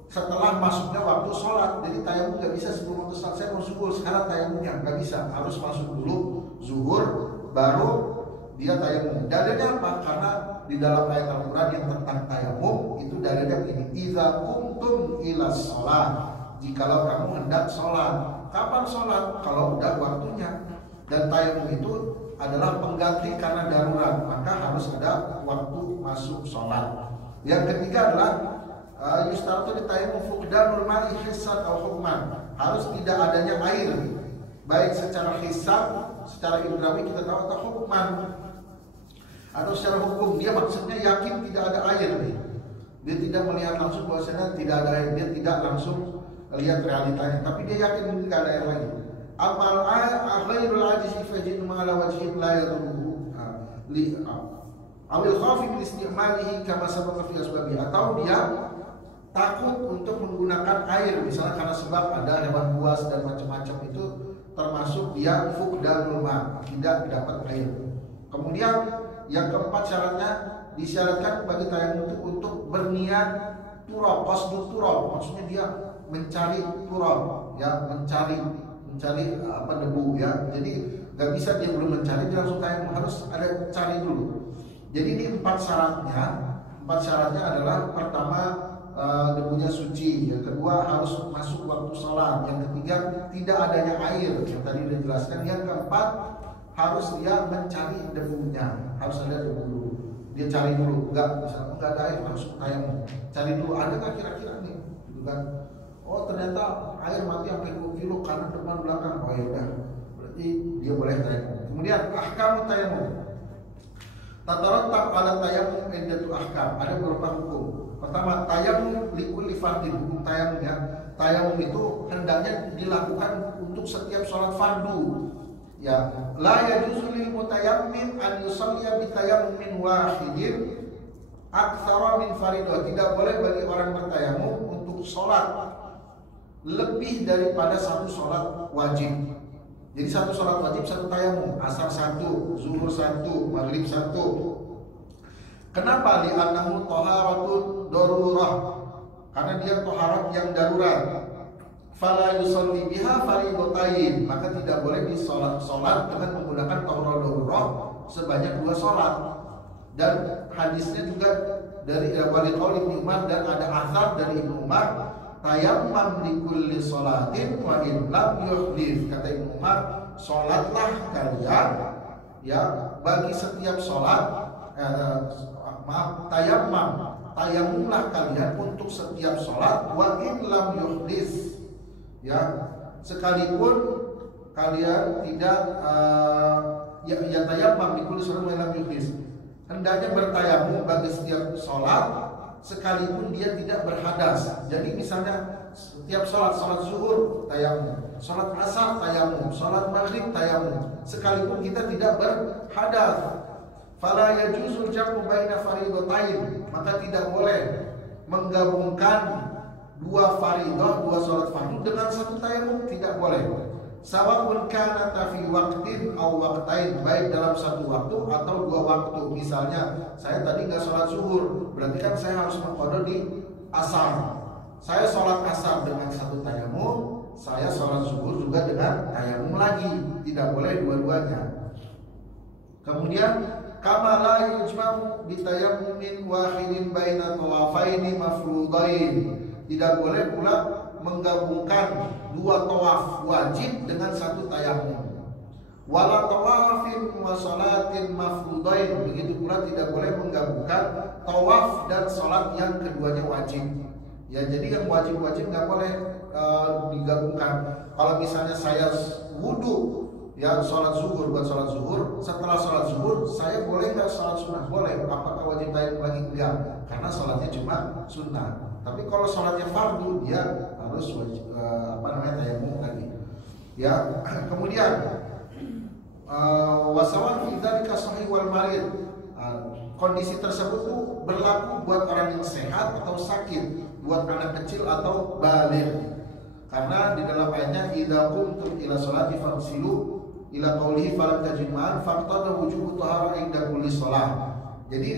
setelah masuknya waktu sholat. Jadi tayamum nggak bisa sebelum waktu sholat. Saya mau zuhur, sekarang tayamumnya nggak bisa, harus masuk dulu zuhur baru dia tayamum. Dalilnya apa? Karena di dalam ayat Al-Quran yang tentang tayamum itu dalilnya begini: idza qumtum ila sholat, jikalau kamu hendak sholat. Kapan sholat? Kalau udah waktunya. Dan tayamum itu adalah pengganti karena darurat, maka harus ada waktu masuk sholat. Yang ketiga adalah yustaratu di tayamum fuqdanul ma'i hissan atau hukman. Harus tidak adanya air, baik secara hissan, secara indrawi kita tahu, atau hukman, atau secara hukum. Dia maksudnya yakin tidak ada air nih. Dia tidak melihat langsung bahwasanya tidak ada air, dia tidak langsung lihat realitanya, tapi dia yakin tidak ada air lagi. Amal ghairul ajiz fajin ma'ala wajhin la yadurruhu li awil khafi bil istimalihi kama sabaqa fi asbabi. Atau dia takut untuk menggunakan air, misalnya karena sebab ada hewan buas dan macam-macam, itu termasuk dia fuqdanul ma, tidak dapat air. Kemudian yang keempat syaratnya, disyaratkan bagi tayamum itu untuk berniat turab, qasdut turab, maksudnya dia mencari turab, ya, mencari debu, ya. Jadi nggak bisa dia belum mencari dia langsung tayamum, harus ada cari dulu. Jadi ini 4 syaratnya. 4 syaratnya adalah pertama debunya suci, yang kedua harus masuk waktu sholat, yang ketiga tidak adanya air yang tadi sudah dijelaskan, yang keempat harus dia mencari debunya, harus ada debu dulu. Dia cari dulu, enggak ada air langsung tayamum. Cari dulu, ada nggak kira-kira nih, gitu kan? Oh ternyata air mati sampai 2 kilo kanan depan belakang. Oh ya udah, berarti dia boleh tayamum. Kemudian ahkamu tayamum. Tatarattab ala tayamum iddatu ahkam. Ada beberapa hukum. Pertama, tayamum likulli fardin. Hukum tayamum, ya. Tayamum itu hendaknya dilakukan untuk setiap sholat fardu. Ya, la yajuzu lil mutayammim an yusalliya bi tayammumin wahidin aktsara min faridah. Tidak boleh bagi orang bertayamum untuk sholat lebih daripada 1 sholat wajib. Jadi 1 sholat wajib 1 tayamum, asar 1, zuhur 1, maghrib 1. Kenapa? Li'annahu taharatun darurah, karena dia taharat yang darurat. Fala yusalli biha faridatain, maka tidak boleh disolat dengan menggunakan taharat darurah sebanyak 2 sholat. Dan hadisnya juga dari Walid Ibnu Umar, dan ada azab dari Ibnu Umar, tayammam likulli sholatin wa in lam yuhdith. Kata Ibnu Umar, sholatlah kalian, ya, bagi setiap sholat, tayamumlah kalian untuk setiap sholat, wa in lam yuhdith, ya, sekalipun kalian tidak ya tayammam likulli sholatin wa in lam yuhdith. Hendaknya bertayamum bagi setiap sholat sekalipun dia tidak berhadas. Jadi misalnya setiap sholat zuhur tayamum, sholat asar tayamum, sholat maghrib tayamum, sekalipun kita tidak berhadas. Fala yajuzul jam'u baina faridatain, maka tidak boleh menggabungkan 2 faridah, 2 sholat fardu dengan 1 tayamum, tidak boleh. Sawa'un kana fi waqtin aw waqtain, baik dalam 1 waktu atau 2 waktu. Misalnya saya tadi nggak sholat zuhur, berarti kan saya harus mengqadha di asar. Saya sholat asar dengan 1 tayamum, saya sholat zuhur juga dengan tayamum lagi, tidak boleh dua-duanya. Kemudian kama la yujma'u bitayammumin wahidin baina tawafaini mafrudain. Tidak boleh pula menggabungkan dua tawaf wajib dengan satu tayammum. Wala tawafin wa salatin mafrudain. Begitu pula tidak boleh menggabungkan tawaf dan salat yang keduanya wajib. Ya, jadi yang wajib-wajib nggak boleh digabungkan. Kalau misalnya saya wudhu, ya sholat zuhur buat sholat zuhur, setelah sholat zuhur saya boleh nggak sholat sunnah? Boleh. Apakah wajib tayammum lagi? Enggak, karena sholatnya cuma sunnah. Tapi kalau sholatnya fardu, dia harus wajib tayammum lagi. Ya, kemudian wasawan fi dzalika sahih wal marid. Kondisi tersebut tuh berlaku buat orang yang sehat atau sakit, buat anak kecil atau baligh. Karena di dalam ayatnya idza qumtum ila sholati faghsilu ila qaulihi falam tajid ma'an faqtada wujubu taharah inda kulli shalah. Jadi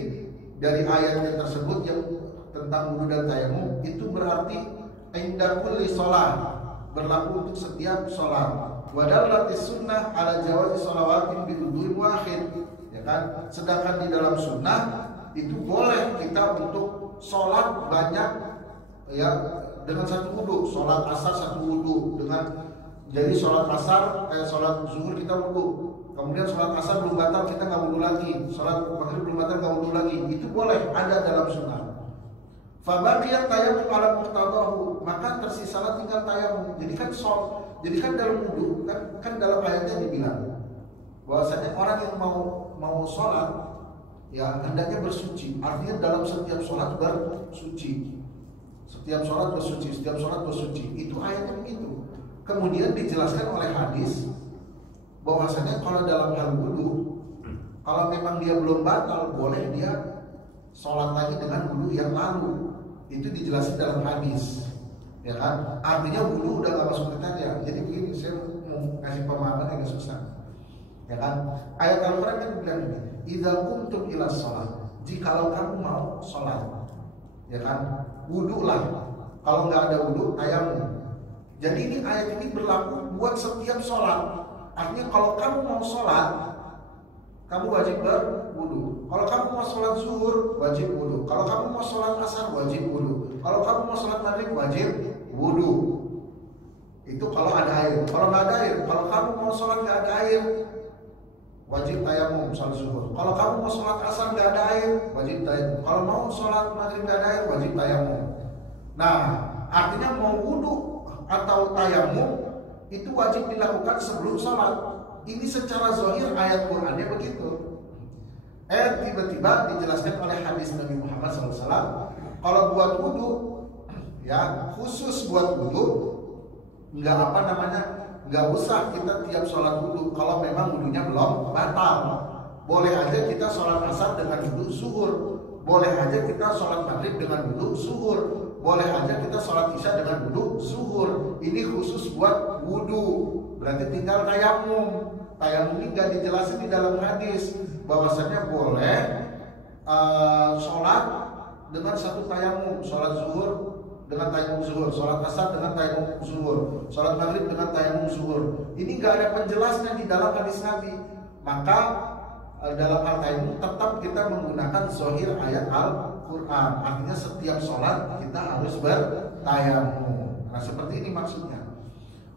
dari ayat yang tersebut yang tentang wudu dan tayammum itu berarti inda kulli shalah, berlaku untuk setiap sholat. Wa dallatis sunnah ala jawazi shalawatin bi wudu'in wahid, ya kan? Sedangkan di dalam sunnah itu boleh kita untuk sholat banyak, ya, dengan satu wudu. Sholat asar satu wudu, dengan jadi sholat asar sholat zuhur kita wudu, kemudian sholat asar belum batal kita nggak wudu lagi, sholat maghrib belum batal nggak wudu lagi, itu boleh, ada dalam sunnah. Fabaqiyat tayammum ala muqtadahu, maka tersisalah tinggal tayammum. Jadi kan dalam wudu kan dalam ayatnya dibilang bahwasanya orang yang mau sholat, ya, hendaknya bersuci. Artinya dalam setiap sholat bersuci. Setiap sholat bersuci. Itu ayatnya begitu. Kemudian dijelaskan oleh hadis bahwasanya kalau dalam hal wudu, kalau memang dia belum batal, boleh dia sholat lagi dengan wudu yang lalu. Itu dijelaskan dalam hadis, ya kan? Artinya wudu udah gak masuk kriteria. Jadi begini, saya mau kasih pemahaman agak susah, ya kan? Ayat Al-Quran kan bilang ini, idza qumtum ila sholat, jikalau kamu mau sholat, ya kan, wudulah. Kalau nggak ada wudu, tayammum. Jadi ini ayat ini berlaku buat setiap sholat. Artinya kalau kamu mau sholat, kamu wajib berwudu. Kalau kamu mau sholat zuhur, wajib wudu. Kalau kamu mau sholat asar, wajib wudu. Kalau kamu mau sholat maghrib, wajib wudu. Itu kalau ada air. Kalau nggak ada air, kalau kamu mau sholat nggak ada air, wajib tayammum sholat zuhur. Kalau kamu mau sholat asar nggak ada air, wajib tayammum. Kalau mau sholat maghrib nggak ada air, wajib tayammum. Nah, artinya mau wudu atau tayammum itu wajib dilakukan sebelum sholat. Ini secara zahir ayat Qur'annya begitu. Tiba-tiba dijelaskan oleh hadis Nabi Muhammad SAW. Kalau buat wudu, ya, khusus buat wudu, nggak usah kita tiap sholat wudu. Kalau memang wudunya belum batal, boleh aja kita sholat asar dengan wudu zuhur, boleh aja kita sholat maghrib dengan wudu zuhur, boleh aja kita sholat isya dengan wudu zuhur. Ini khusus buat wudu. Berarti tinggal tayammum. Tayammum ini nggak dijelasin di dalam hadis bahwasanya boleh sholat dengan satu tayammum, sholat zuhur dengan tayammum zuhur, sholat asar dengan tayammum zuhur, sholat maghrib dengan tayammum zuhur. Ini nggak ada penjelasnya di dalam hadis Nabi. Maka dalam hal tayammum tetap kita menggunakan zahir ayat Al-Quran. Artinya setiap sholat kita harus bertayammum. Nah, seperti ini maksudnya.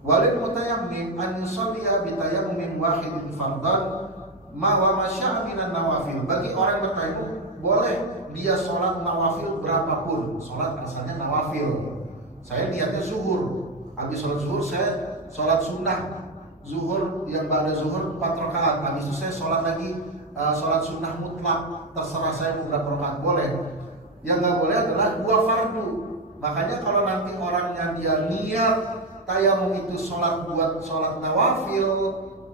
Walil mutayammim an yusalliya bi tayammumin wahidin fardhan ma wa masya' minan nawafil. Bagi orang bertayammum boleh dia sholat nawafil berapapun. Sholat asalnya nawafil. Saya niatnya zuhur, habis sholat zuhur saya sholat sunnah zuhur yang ba'da zuhur 4 rakaat. Habis itu saya sholat lagi sholat sunnah mutlak, terserah saya berapa rakaat, boleh. Yang nggak boleh adalah 2 fardu. Makanya kalau nanti orangnya dia niat tayammum itu sholat buat sholat nawafil,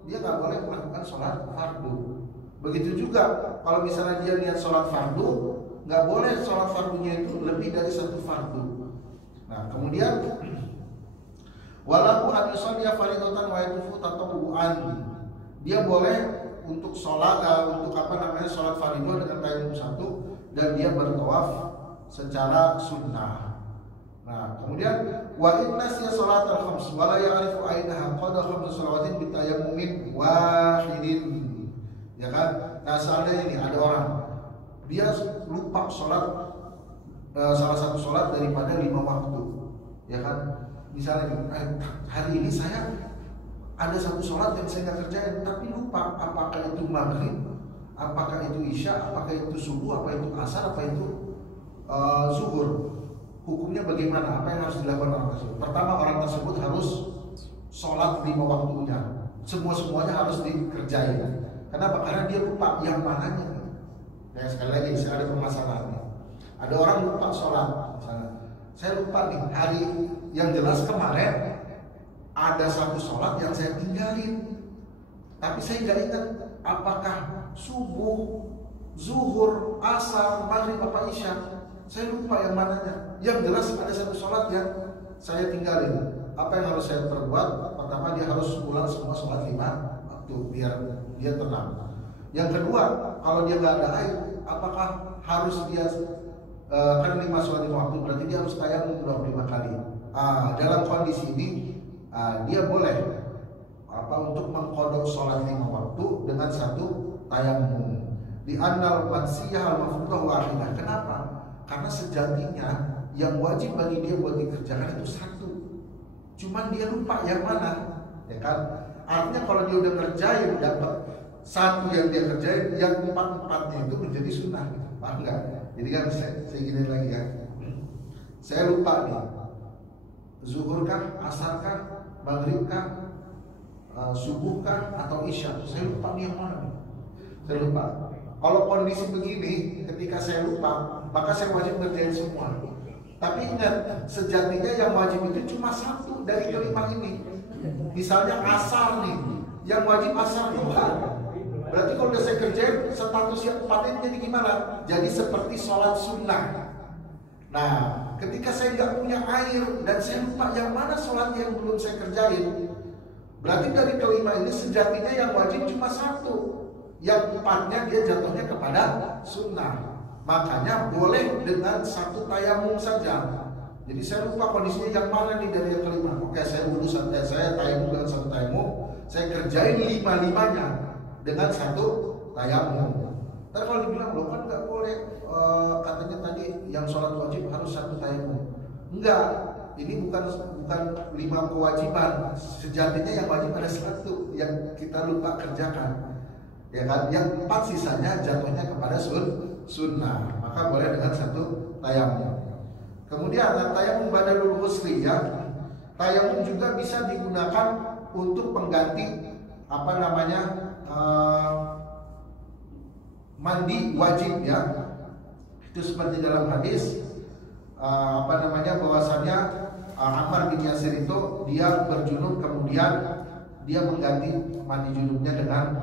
dia nggak boleh melakukan sholat fardu. Begitu juga kalau misalnya dia niat sholat fardu, nggak boleh sholat fardunya itu lebih dari 1 fardu. Nah, kemudian walahu an yusalliya fardatan wa yatufu tatawwu'an. Dia boleh untuk sholat untuk sholat fardhu dengan tayammum 1 dan dia bertawaf secara sunnah. Nah, kemudian wa inna siya salat al-khams wa la ya'rifu ainaha qada 5 salawatin bi tayammumin wahidin. Ya kan? Nah seandainya ini ada orang dia lupa sholat salah satu sholat daripada 5 waktu, ya kan? Misalnya hari ini saya ada satu sholat yang saya nggak kerjain, tapi lupa apakah itu maghrib, apakah itu isya, apakah itu subuh, apa itu asar, apa itu zuhur. Hukumnya bagaimana? Apa yang harus dilakukan orang tersebut? Pertama, orang tersebut harus sholat 5 waktunya, semuanya harus dikerjain. Kenapa? Karena dia lupa yang mananya. Ya, sekali lagi saya ada permasalahannya. Ada orang lupa sholat, misalnya saya lupa nih hari yang jelas kemarin ada satu sholat yang saya tinggalin, tapi saya nggak ingat apakah subuh, zuhur, asar, maghrib, apa isya. Saya lupa yang mananya. Yang jelas ada satu sholat yang saya tinggalin. Apa yang harus saya perbuat? Pertama, dia harus ulang semua sholat 5 waktu biar dia tenang. Yang kedua, kalau dia nggak ada air, apakah harus dia kan 5 sholat 5 waktu, berarti dia harus tayamum 25 kali. Dalam kondisi ini dia boleh untuk mengqadha sholat 5 waktu dengan satu tayamum. Di annal mansiyah al-mafruḍah wahidah. Kenapa? Karena sejatinya yang wajib bagi dia buat dikerjakan itu satu, cuman dia lupa yang mana, ya kan? Artinya kalau dia udah kerjain dapat satu yang dia kerjain, yang 4-4-nya itu menjadi sunnah, gitu. Paham nggak? Jadi kan saya gini lagi ya, saya lupa nih, zuhur kah, asar kah, maghrib kah, subuh kah, atau isya? Saya lupa nih yang mana nih? Saya lupa. Kalau kondisi begini, ketika saya lupa, maka saya wajib ngerjain semua. Tapi ingat, sejatinya yang wajib itu cuma satu dari kelima ini. Misalnya asar nih, yang wajib asar 2. Berarti kalau udah saya kerjain, status yang 4 ini jadi gimana? Jadi seperti sholat sunnah. Nah, ketika saya nggak punya air dan saya lupa yang mana sholat yang belum saya kerjain, berarti dari kelima ini sejatinya yang wajib cuma satu. Yang 4-nya dia jatuhnya kepada sunnah. Makanya boleh dengan satu tayamum saja. Jadi saya lupa kondisinya yang mana nih dari yang kelima. Oke, saya wudhu santai, saya tayamum dengan satu tayamum, saya kerjain 5-5-nya dengan satu tayamum. Tapi kalau dibilang loh kan nggak boleh, katanya tadi yang sholat wajib harus satu tayamum. Enggak, ini bukan 5 kewajiban. Sejatinya yang wajib ada satu yang kita lupa kerjakan. Ya kan, yang 4 sisanya jatuhnya kepada sunnah, maka boleh dengan satu tayamum. Kemudian tayamum badalul ghusli, ya. Tayamum juga bisa digunakan untuk pengganti mandi wajib, ya. Itu seperti dalam hadis bahwasannya Ammar bin Yasir itu dia berjunub, kemudian dia mengganti mandi junubnya dengan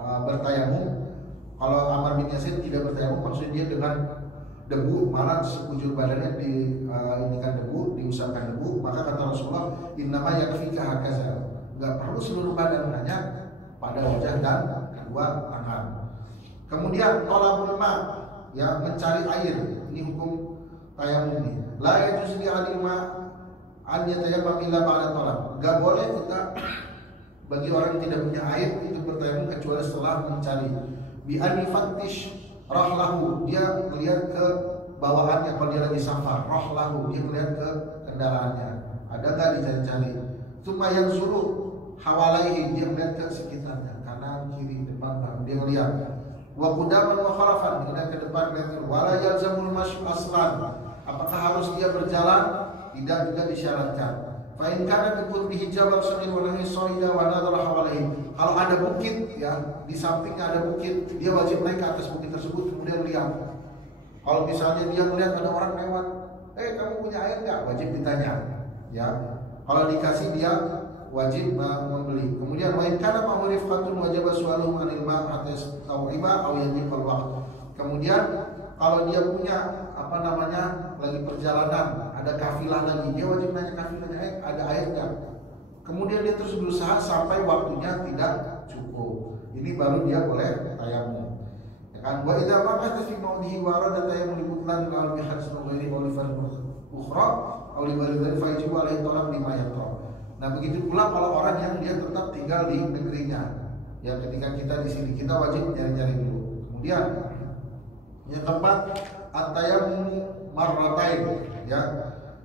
bertayamum. Kalau Ammar bin Yasir tidak bertayamum, maksudnya dia dengan debu, malah sekujur badannya diinikan debu, diusapkan debu, maka kata Rasulullah, innama yakfika hakaza, nggak perlu seluruh badan, hanya pada wajah dan kedua tangan. Kemudian thalabul ma, ya, mencari air, ini hukum tayamum ini. La yajuz li ahadin ma an yatayammam illa ba'da thalab. Nggak boleh kita bagi orang yang tidak punya air itu bertayamum kecuali setelah mencari. Bi an yufattish rahlahu, dia melihat ke bawahannya kalau dia lagi safar. Rahlahu, dia melihat ke kendaraannya, ada nggak dicari-cari. Tsumma yanzuru hawalaihi, dia melihat ke sekitarnya, kanan, kiri, depan, belakang, dia melihat. Wa qudaman wa khalafan, dia ke depan, lihat. Wala yalzamul masyu aslan, apakah harus dia berjalan? Tidak juga disyaratkan. Fa in kana bi qurbihi jabal saghir wa lahu sa'ida wa nadhara hawalaihi. Kalau ada bukit, ya, di sampingnya ada bukit, dia wajib naik ke atas bukit tersebut kemudian lihat. Kalau misalnya dia melihat ada orang lewat, kamu punya air nggak? Wajib ditanya, ya. Kalau dikasih dia wajib membeli. Kemudian wa in kana ma'hu rifqatun wajib su'aluhum 'anil ma' hatta yastaw'iba aw yajibal waqt. Kemudian kalau dia punya lagi perjalanan, ada kafilah lagi, dia wajib nanya kafilahnya, ada air nggak? Kemudian dia terus berusaha sampai waktunya tidak cukup. Ini baru dia boleh tayamum. Ya kan? Wa idza waqa'at fi mawdihi wa arada tayammum li butlan al bihadz ghairi wa li fard ukhra aw li baridin fa yajibu alaihi talab lima yatra. Nah, begitu pula kalau orang yang dia tetap tinggal di negerinya, Ya, ketika kita di sini kita wajib nyari-nyari dulu. Kemudian yang keempat, at-tayammum marratain, ya.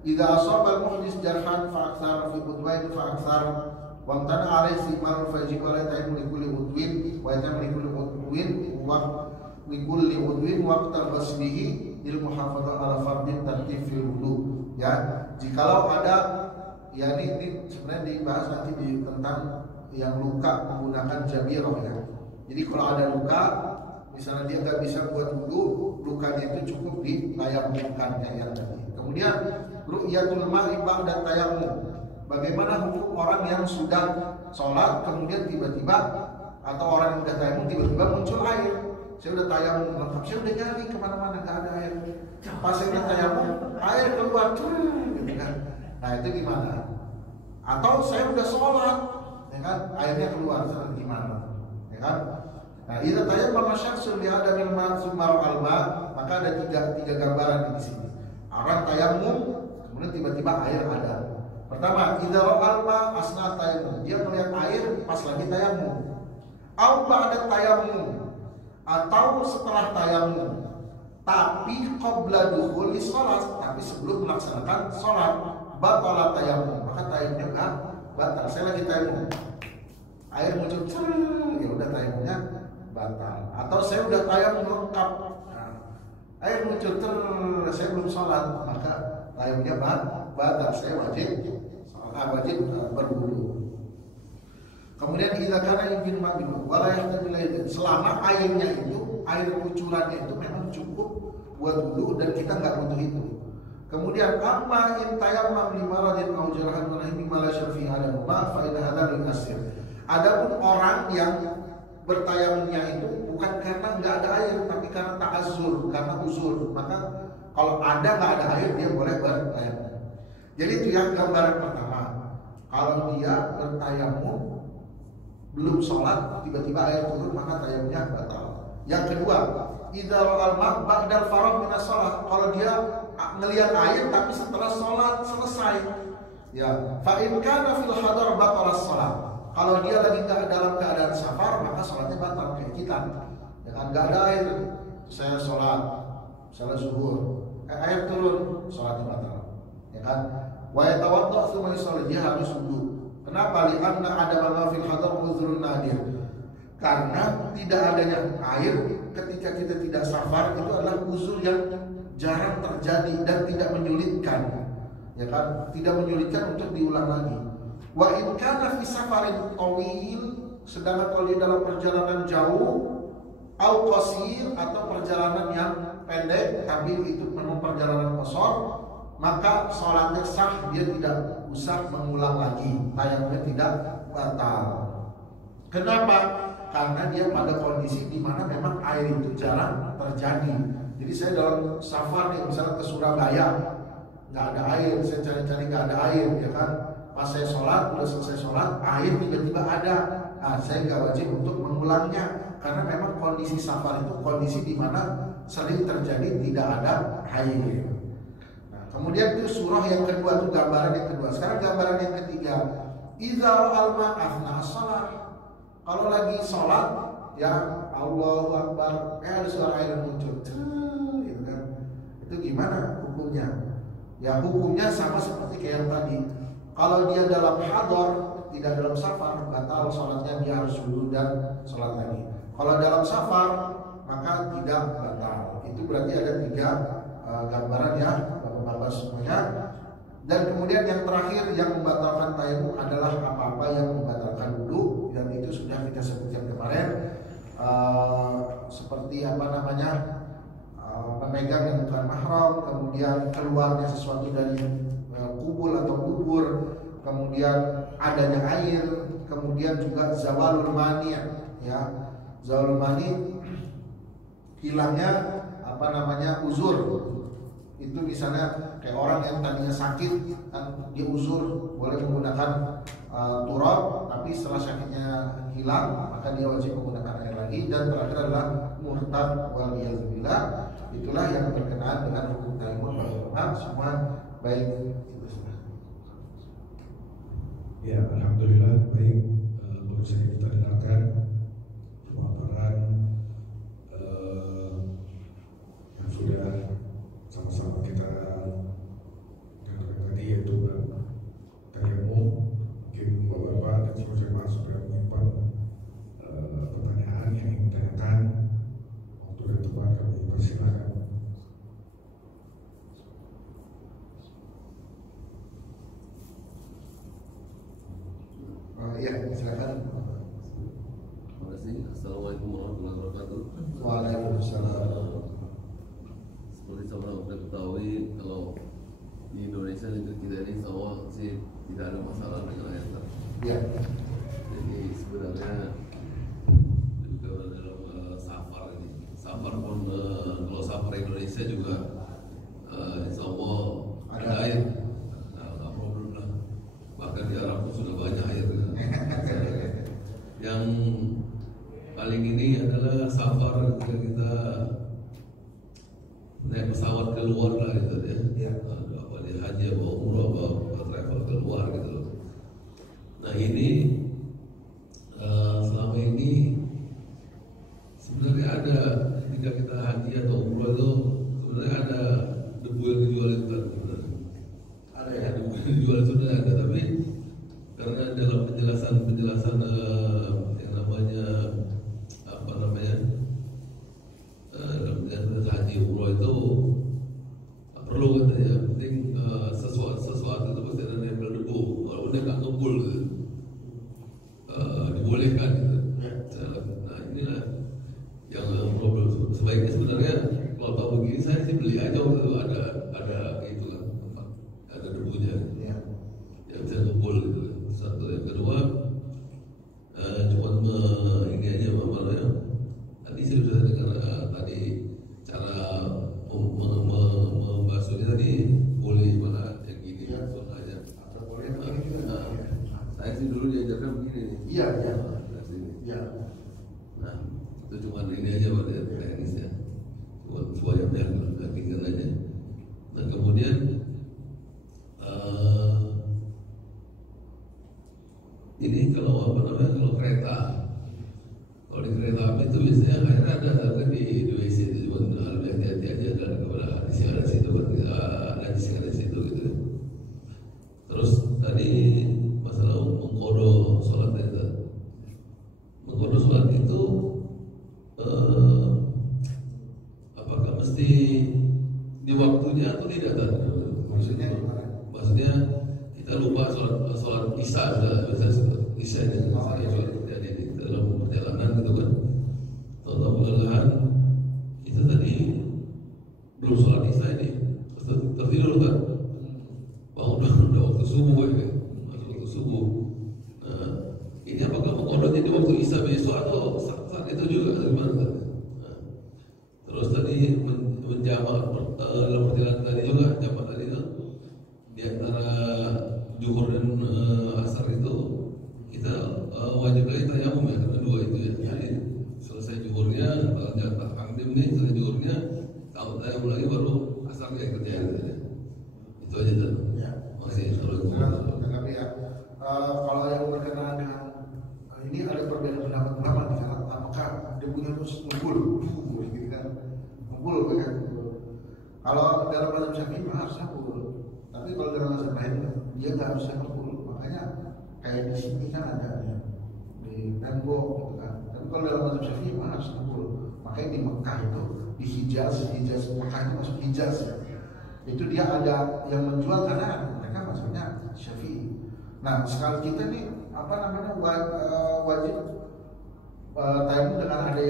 Idza asaba al-muhdits jarhan fa aktsar fi udwain fa aktsar wa amtana alaihi istimal fa yajibu alaihi tayammum li kulli udwin wa yatammu li kulli udwin wa li kulli udwin waqta ghaslihi lil muhafadzah ala fardin tartib fil wudu. Ya, jikalau ada, ya ini sebenarnya dibahas nanti tentang yang luka menggunakan jabirah, ya. Jadi kalau ada luka, misalnya dia nggak bisa buat wudu, lukanya itu cukup ditayamumkan kayak yang tadi. Kemudian ru'yatul ma'i ba'da tayammum. Bagaimana hukum orang yang sudah sholat kemudian tiba-tiba, atau orang yang sudah tayamum tiba-tiba muncul air. Saya udah tayamum lengkap, saya udah nyari kemana-mana nggak ada air. Pas saya udah tayamum, air keluar, gitu kan. Nah itu gimana? Atau saya udah sholat, ya kan, airnya keluar, gimana? Ya kan? Nah, idza tayammama syakhsun bi adamil ma' tsumma al-ma', maka ada tiga gambaran di sini. Orang tayamum, kemudian tiba-tiba air ada. Pertama, idza ra'al ma' asna tayammum, dia melihat air pas lagi tayamum. Au ba'da tayammum, atau setelah tayamum. Tapi qabla dukhuli shalah, tapi sebelum melaksanakan salat, batala tayammum, maka tayamumnya kan batal. Saya lagi tayamum, air muncul, ya udah tayamumnya batal. Atau saya udah tayamum lengkap, nah, air muncul, saya belum sholat, maka tayamumnya batal. Saya wajib berwudu. Kemudian idza kana yumkin ma'binu wala yahtamilu, selama airnya itu, air kucurannya itu memang cukup buat wudu dan kita nggak butuh itu. Kemudian amma in tayammam li maradin aw jarahan wa mimma la syarfi ala ma fa inna hadha min asir. Adapun orang yang bertayamumnya itu bukan karena nggak ada air, tapi karena ta'azzur, karena uzur, maka kalau ada nggak ada air dia boleh bertayamum. Jadi itu yang gambaran pertama. Kalau dia bertayamum belum sholat, tiba-tiba air turun, maka tayamumnya batal. Yang kedua, idza ra'al ma' ba'dal faragh min as-shalah, kalau dia ngelihat air tapi setelah sholat selesai, ya, fa in kana fil hadar batala shalah. Kalau dia lagi nggak dalam keadaan safar, maka sholatnya batal kayak kita. Ya kan, nggak ada air, saya sholat zuhur, air turun, sholatnya batal. Ya kan, wa yatawadda tsumma yusalli, dia harus wudu. Kenapa? Li'anna ada ma fil hadar uzrun nadir. Karena tidak adanya air ketika kita tidak safar itu adalah uzur yang jarang terjadi dan tidak menyulitkan. Ya kan, tidak menyulitkan untuk diulang lagi. Wa in kana fi safarin tawil, sedangkan kalau di dalam perjalanan jauh, au qasir, atau perjalanan yang pendek tapi itu memang perjalanan qasar, maka sholatnya sah, dia tidak usah mengulang lagi, tayamumnya tidak batal. Kenapa? Karena dia pada kondisi di mana memang air itu jarang terjadi. Jadi saya dalam safar nih, misalnya ke Surabaya, nggak ada air, saya cari-cari nggak ada air, ya kan? Pas saya sholat, udah selesai sholat, air tiba-tiba ada. Nah, saya nggak wajib untuk mengulangnya, karena memang kondisi safar itu kondisi di mana sering terjadi tidak ada air. Nah, kemudian itu surah yang kedua, itu gambaran yang kedua. Sekarang gambaran yang ketiga, idza ra'al ma' athna shalah. Kalau lagi sholat, ya Allahu Akbar, ada suara air muncul, gitu kan? Itu gimana hukumnya? Ya hukumnya sama seperti kayak yang tadi. Kalau dia dalam hadar, tidak dalam safar, batal sholatnya, dia harus wudu dan sholat lagi. Kalau dalam safar, maka tidak batal. Itu berarti ada tiga gambaran ya, bapak-bapak semuanya. Dan kemudian yang terakhir yang membatalkan tayamum adalah apa-apa yang membatalkan wudu, dan itu sudah kita sebutkan kemarin, seperti apa namanya, memegang yang bukan mahram, kemudian keluarnya sesuatu dari kubul atau kubur, kemudian adanya air, kemudian juga zawalul mani, ya, zawalul mani, hilangnya apa namanya, uzur. Itu misalnya kayak orang yang tadinya sakit, kan dia uzur boleh menggunakan turab, tapi setelah sakitnya hilang maka dia wajib menggunakan air lagi. Dan terakhir adalah murtad waliyadzubillah. Itulah yang berkenaan dengan hukum tayamum. Semua baik. Ya, alhamdulillah baik. Baru saja kita dengarkan silakan. Terima kasih. Assalamualaikum warahmatullahi wabarakatuh. Waalaikumsalam. Seperti sama sudah ketahui, kalau di Indonesia negeri kita ini sama sih tidak ada masalah dengan air tanah. Ya. Jadi sebenarnya juga dalam safar ini, safar pun kalau safar Indonesia juga insya Allah ada air, nggak problem lah. Bahkan di Arab pun sudah banyak air. Yang paling ini adalah safar ketika kita naik pesawat keluar lah gitu ya. Apa dia haji atau umrah apa travel keluar gitu loh. Nah ini selama ini sebenarnya ada ketika kita haji atau umrah itu sebenarnya ada debu yang dijual itu kan sebenarnya. Ada ya. Debu yang dijual itu sudah ada, tapi karena dalam penjelasan yang namanya apa namanya dalam penjelasan haji umrah itu perlu katanya penting sesuatu itu pasti ada nempel debu, walaupun dia nggak ngebul gitu. Dibolehkan gitu. Nah inilah yang problem. Sebaiknya sebenarnya kalau tahu begini saya sih beli aja waktu itu ada itu kan, ada debunya yang bisa ngebul gitu. Satu, yang kedua cuma ini aja namanya. Tadi saya sudah dengar tadi cara membasuhnya tadi boleh mana yang gini langsung aja. Atau boleh begini juga. Saya sih dulu diajarkan begini. Iya. Iya. Nah, itu cuma ini aja Pak teknisnya. Cuma supaya biar tinggal aja. Nah, kemudian ini kalau apa namanya kalau kereta, kalau di kereta api itu biasanya akhirnya ada kan di WC itu cuma lebih hati-hati aja dan kepada hadis yang ada di situ kan hadis yang ada di situ gitu. Terus tadi masalah mengkodo sholat itu, mengkodo sholat itu apakah mesti di waktunya atau tidak tadi? Maksudnya gimana? Maksudnya kita lupa sholat isya isya ini terjadi di dalam perjalanan gitu kan. Tahu perlahan kita tadi belum sholat isya ini tertidur kan. Bangun udah waktu subuh ya, masuk waktu subuh. Nah, ini apakah mengkodoknya di waktu isya besok atau saat itu juga gimana? Nah, terus tadi menjamak dalam perjalanan tadi juga jamak tadi itu di antara zuhur dan asar itu kita wajib lagi tayamum ya karena dua itu ya. Jadi selesai zuhurnya kalau jatah takdim nih selesai zuhurnya tahu tayamum lagi baru asar dia kerja gitu ya. Itu aja tuh. Ya. Masih selalu. Tapi ya kalau yang berkenaan dengan ini ada perbedaan pendapat ulama nih karena apakah debunya terus ngumpul gitu kan, ngumpul kan. Kalau dalam mazhab Syafi'i harus ngumpul, tapi kalau dalam mazhab lain dia nggak harus ngumpul. Makanya kayak di sini kan ada ya, di tembok gitu kan. Tapi kalau dalam mazhab Syafi'i harus ngumpul. Makanya di Mekah itu di Hijaz Mekah itu masuk Hijaz ya. Itu dia ada yang menjual karena mereka maksudnya Syafi'i. Nah sekarang kita nih apa namanya wajib tayamum dengan ada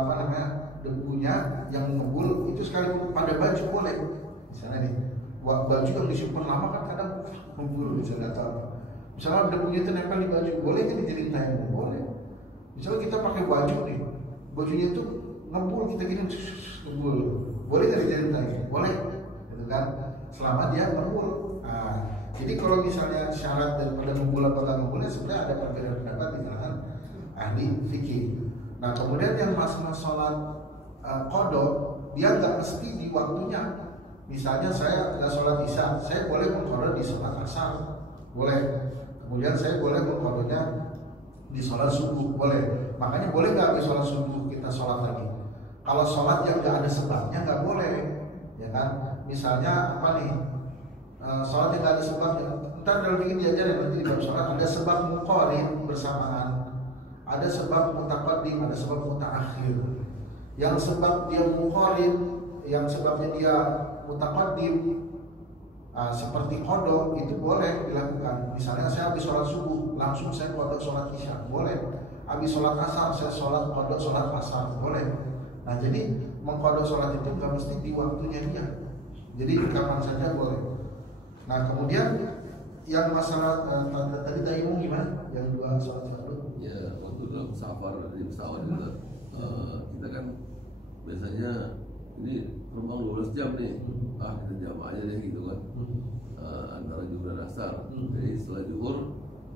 apa namanya debunya yang ngebul itu sekalipun pada baju boleh. Misalnya nih baju yang disimpan lama kan kadang ngebul misalnya atau apa. Misalnya debunya itu nempel di baju boleh kan dijadiin tayamum boleh. Misalnya kita pakai baju nih bajunya itu ngebul kita gini ngebul boleh kan dijadiin tayamum boleh. Kan selama dia ngebul. Nah, jadi kalau misalnya syarat daripada ngebul atau tak ngebulnya sebenarnya ada perbedaan pendapat di kalangan ahli fikih. Nah kemudian yang masalah sholat qada dia nggak mesti di waktunya. Misalnya saya nggak sholat isya, saya boleh mengqada di sholat asar, boleh. Kemudian saya boleh mengqadanya di sholat subuh, boleh. Makanya boleh nggak di sholat subuh kita sholat lagi? Kalau sholat yang nggak ada sebabnya nggak boleh, ya kan? Misalnya apa nih sholat yang gak ada sebabnya. Ntar dalam bikin diajarin nanti di bab sholat ada sebab muqarin bersamaan, ada sebab mutaqaddim, ada sebab mutaakhir. Yang sebab dia muqarin, yang sebabnya dia mutaqaddim seperti qadha itu boleh dilakukan. Misalnya saya habis sholat subuh langsung saya qadha sholat isya, boleh. Habis sholat asar saya sholat qadha sholat asar, boleh. Nah jadi mengqadha sholat itu nggak mesti di waktunya dia, jadi kapan saja boleh. Nah kemudian yang masalah tadi tayamum gimana? Yang dua sholat fardu? Ya, waktu dalam safar di pesawat juga kita kan biasanya ini terbang 12 jam nih, kita jam aja deh gitu kan, antara zuhur dan asar. Jadi setelah zuhur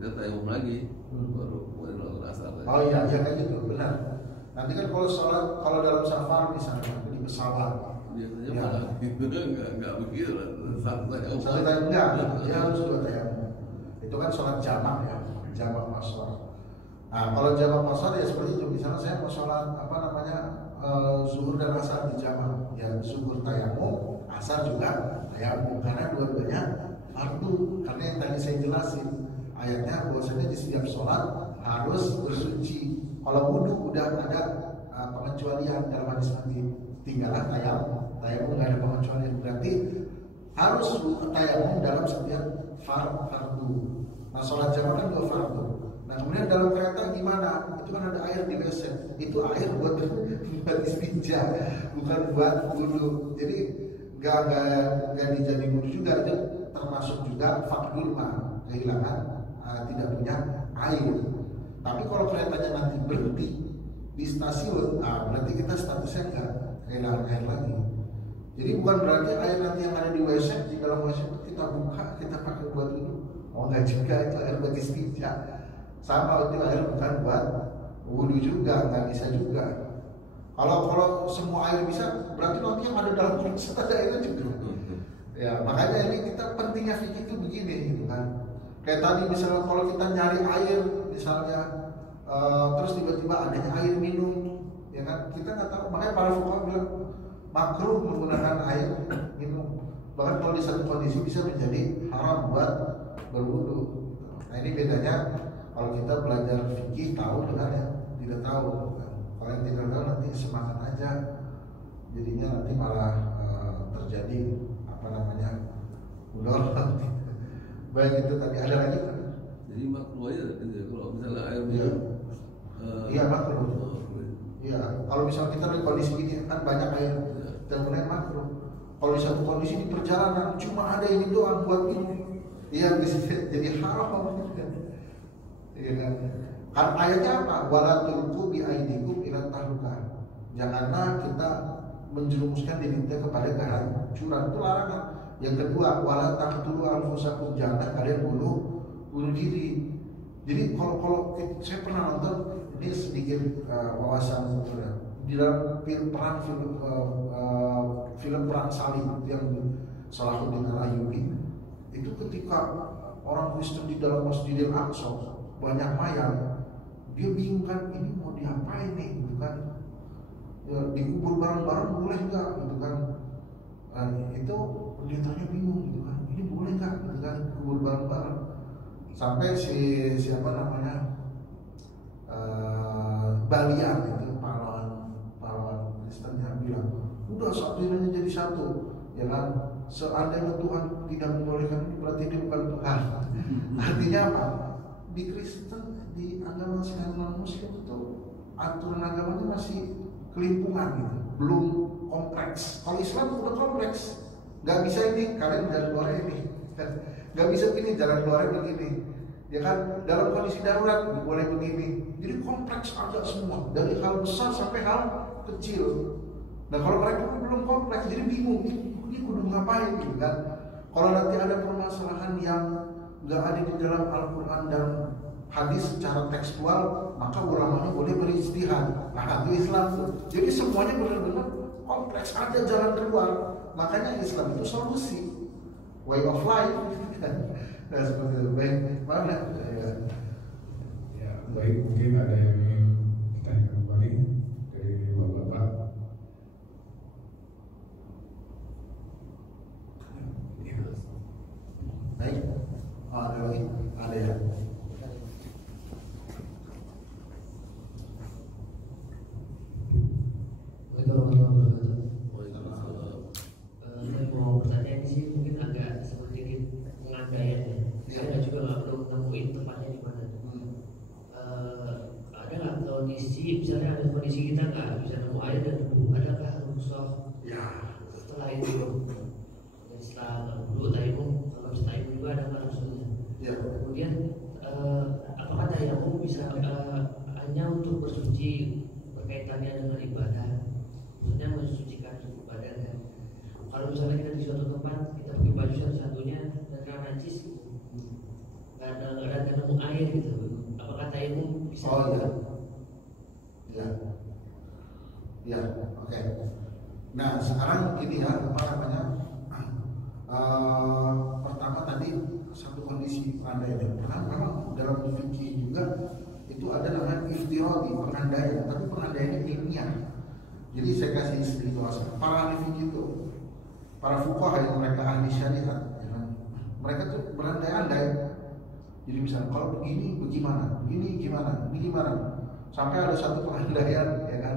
kita tayamum lagi, baru kemudian melakukan asar. Oh iya, kayak gitu, benar. Nanti kan kalau sholat, kalau dalam safar misalnya di pesawat, biasanya ya. malah nggak begitu lah, santai enggak, dia harus dua tayamum. Itu kan sholat jamak ya, jamak masuk. Nah kalau jamak masuk ya seperti itu. Misalnya saya mau sholat zuhur dan asar di jamak, ya zuhur tayamum, asar juga tayamum, karena dua-duanya fardu. Karena yang tadi saya jelasin ayatnya bahwasanya di setiap sholat harus bersuci. Kalau wudu udah ada pengecualian dalam hadis nanti, tinggallah tayamum nggak ada pengecualian, berarti harus tayamum dalam setiap fardu. Nah sholat jamaah kan dua fardu. Nah kemudian dalam kereta gimana? Itu kan ada air di WC, itu air buat istinja, bukan buat wudu. Jadi nggak dijadiin wudu juga, itu termasuk juga fakdur mah, kehilangan tidak punya air. Tapi kalau keretanya nanti berhenti di stasiun, berarti kita statusnya nggak kehilangan air lagi. Jadi bukan berarti air nanti yang ada di WC, di dalam WC itu kita buka, kita pakai buat wudu. Oh enggak juga, itu air buat istinja. Sama itu air bukan buat wudu juga, nggak bisa juga. Kalau semua air bisa, berarti nanti yang ada dalam WC ada airnya juga. Ya makanya ini kita pentingnya fikih itu begini, gitu kan. Kayak tadi misalnya kalau kita nyari air misalnya terus tiba-tiba adanya air minum, ya kan kita nggak tahu. Makanya para fuqaha bilang makruh menggunakan air minum. Bahkan kalau di satu kondisi bisa menjadi haram buat berwudu. Nah ini bedanya kalau kita belajar fikih tahu dengan yang tidak tahu. Kalau yang tidak tahu nanti semangat aja, jadinya nanti malah terjadi ulur. Baik itu tadi ada lagi kan? Jadi makruh aja kalau misalnya air minum. Iya makruh. Iya, kalau misalnya kita di kondisi ini kan banyak air, kemudian makruh. Kalau di satu kondisi di perjalanan cuma ada ini doang buat minum, iya bisa jadi haram. Iya kan? Kan ayatnya apa? Wala tulqu bi aydikum ila tahluka. Janganlah kita menjerumuskan diri kita kepada kehancuran, itu larangan. Yang kedua, wala taqtulu anfusakum, jangan kalian bunuh diri. Jadi kalau saya pernah nonton, ini sedikit wawasan di dalam film perang salib yang Salahuddin Al-Ayyubi, itu ketika orang Kristen di dalam Masjidil Aqsa banyak mayat, dia bingung kan, ini mau diapain nih, gitu kan? Ya, dikubur bareng-bareng boleh nggak, gitu kan? Itu pendetanya bingung, gitu kan? Ini boleh nggak, gitu kan? Kubur bareng-bareng. Sampai siapa namanya Balian itu pahlawan Kristennya bilang, udah satunya jadi satu, ya kan? Seandainya Tuhan tidak membolehkan ini, berarti dia bukan Tuhan. Artinya apa? Di Kristen, di agama non Muslim itu aturan agamanya masih kelimpungan gitu, belum kompleks. Kalau Islam udah kompleks, nggak bisa ini, kalian jalan keluarnya ini, nggak bisa begini, jalan keluarnya begini, ya kan? Dalam kondisi darurat boleh begini. Jadi kompleks ada semua, dari hal besar sampai hal kecil. Nah kalau mereka belum kompleks, jadi bingung, ini kudu ngapain gitu kan? Kalau nanti ada permasalahan yang nggak ada di dalam Al-Quran dan hadis secara tekstual, maka ulamanya boleh berijtihad. Nah itu Islam tuh. Jadi semuanya benar-benar kompleks, ada jalan keluar. Makanya Islam itu solusi, way of life. Nah seperti itu. Baik, mana? Ya, baik, mungkin ada yang ingin ditanyakan kembali dari bapak-bapak. Baik, ada lagi? Ada ya? Waalaikumsalam. Saya mau bertanya di sini mungkin agak seperti tayamum. Dan setelah dulu tayamum, kalau bisa tayamum juga ada pada Rasulnya. Ya. Kemudian apakah tayamum bisa hanya untuk bersuci berkaitannya dengan ibadah? Maksudnya mensucikan badan kan? Kalau misalnya kita di suatu tempat kita pakai baju satu-satunya dan karena najis, nggak ada nemu air gitu, apakah tayamum bisa? Oh iya. Ya. Ya, oke. Nah, sekarang gini ya, apa namanya? Pertama tadi satu kondisi pengandaian. Karena memang dalam fikih juga itu ada namanya iftiradi, pengandaian, tapi pengandaiannya ilmiah. Jadi saya kasih sedikit wawasan. Para ahli fikih itu, para fuqaha yang mereka ahli syariat, ya kan? Mereka tuh berandai-andai. Jadi misalnya kalau begini bagaimana, begini gimana, ini gimana, sampai ada satu pengandaian, ya kan?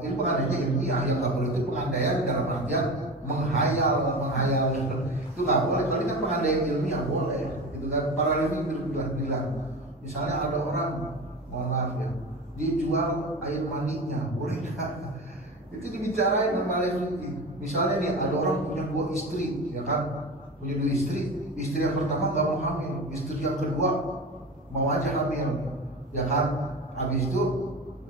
Ini pengandaiannya ilmiah, yang nggak boleh itu pengandaian dalam artian menghayal itu nggak boleh. Kalau ini kan pengandaian ilmiah boleh, itu kan. Para ahli bilang, misalnya ada orang, mohon maaf ya, dia jual air maninya, boleh nggak? Itu dibicarain sama ahli fikih. Misalnya nih ada orang punya 2 istri, ya kan? Punya 2 istri, istri yang pertama nggak mau hamil, istri yang kedua mau aja hamil, ya kan? Habis itu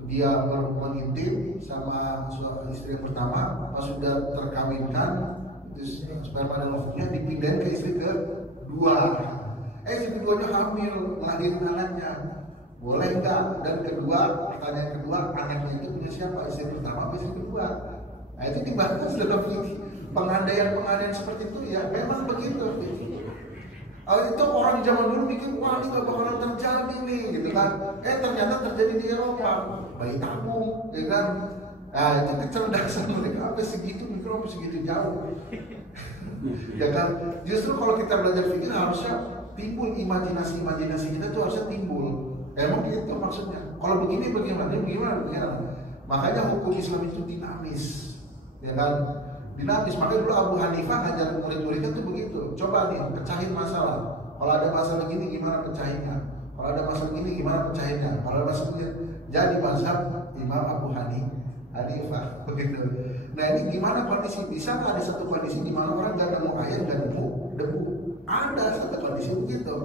dia mengintip sama istri yang pertama, pas sudah terkawinkan, terus sperma dan ovumnya dipindahin ke istri kedua. Istri keduanya hamil, ngelahirin anaknya, boleh nggak? Dan kedua, pertanyaan kedua, anaknya itu punya siapa? Istri pertama atau istri kedua? Nah itu dibahas dalam fikih. Pengandaian seperti itu ya memang begitu. Itu orang zaman dulu mikir, wah ini gak bakalan terjadi nih, gitu kan? Ternyata terjadi di Eropa, bayi tabung, ya kan? Nah itu kecerdasan mereka, apa segitu mikro, apa segitu jauh, ya kan? Justru kalau kita belajar fikih harusnya timbul imajinasi kita tuh harusnya timbul. Emang gitu maksudnya. Kalau begini bagaimana? Makanya hukum Islam itu dinamis, ya kan? Dinamis. Makanya dulu Abu Hanifah ngajar murid-muridnya tuh begitu. Coba nih pecahin masalah. Kalau ada masalah gini gimana pecahinnya? Kalau ada masalah gini gimana pecahinnya? Kalau ada masalah gini, jadi mazhab Imam Abu Hanifah begitu. Nah ini gimana kondisi? Bisa ada satu kondisi di mana orang nggak nemu air, nggak nemu debu. Ada satu kondisi begitu.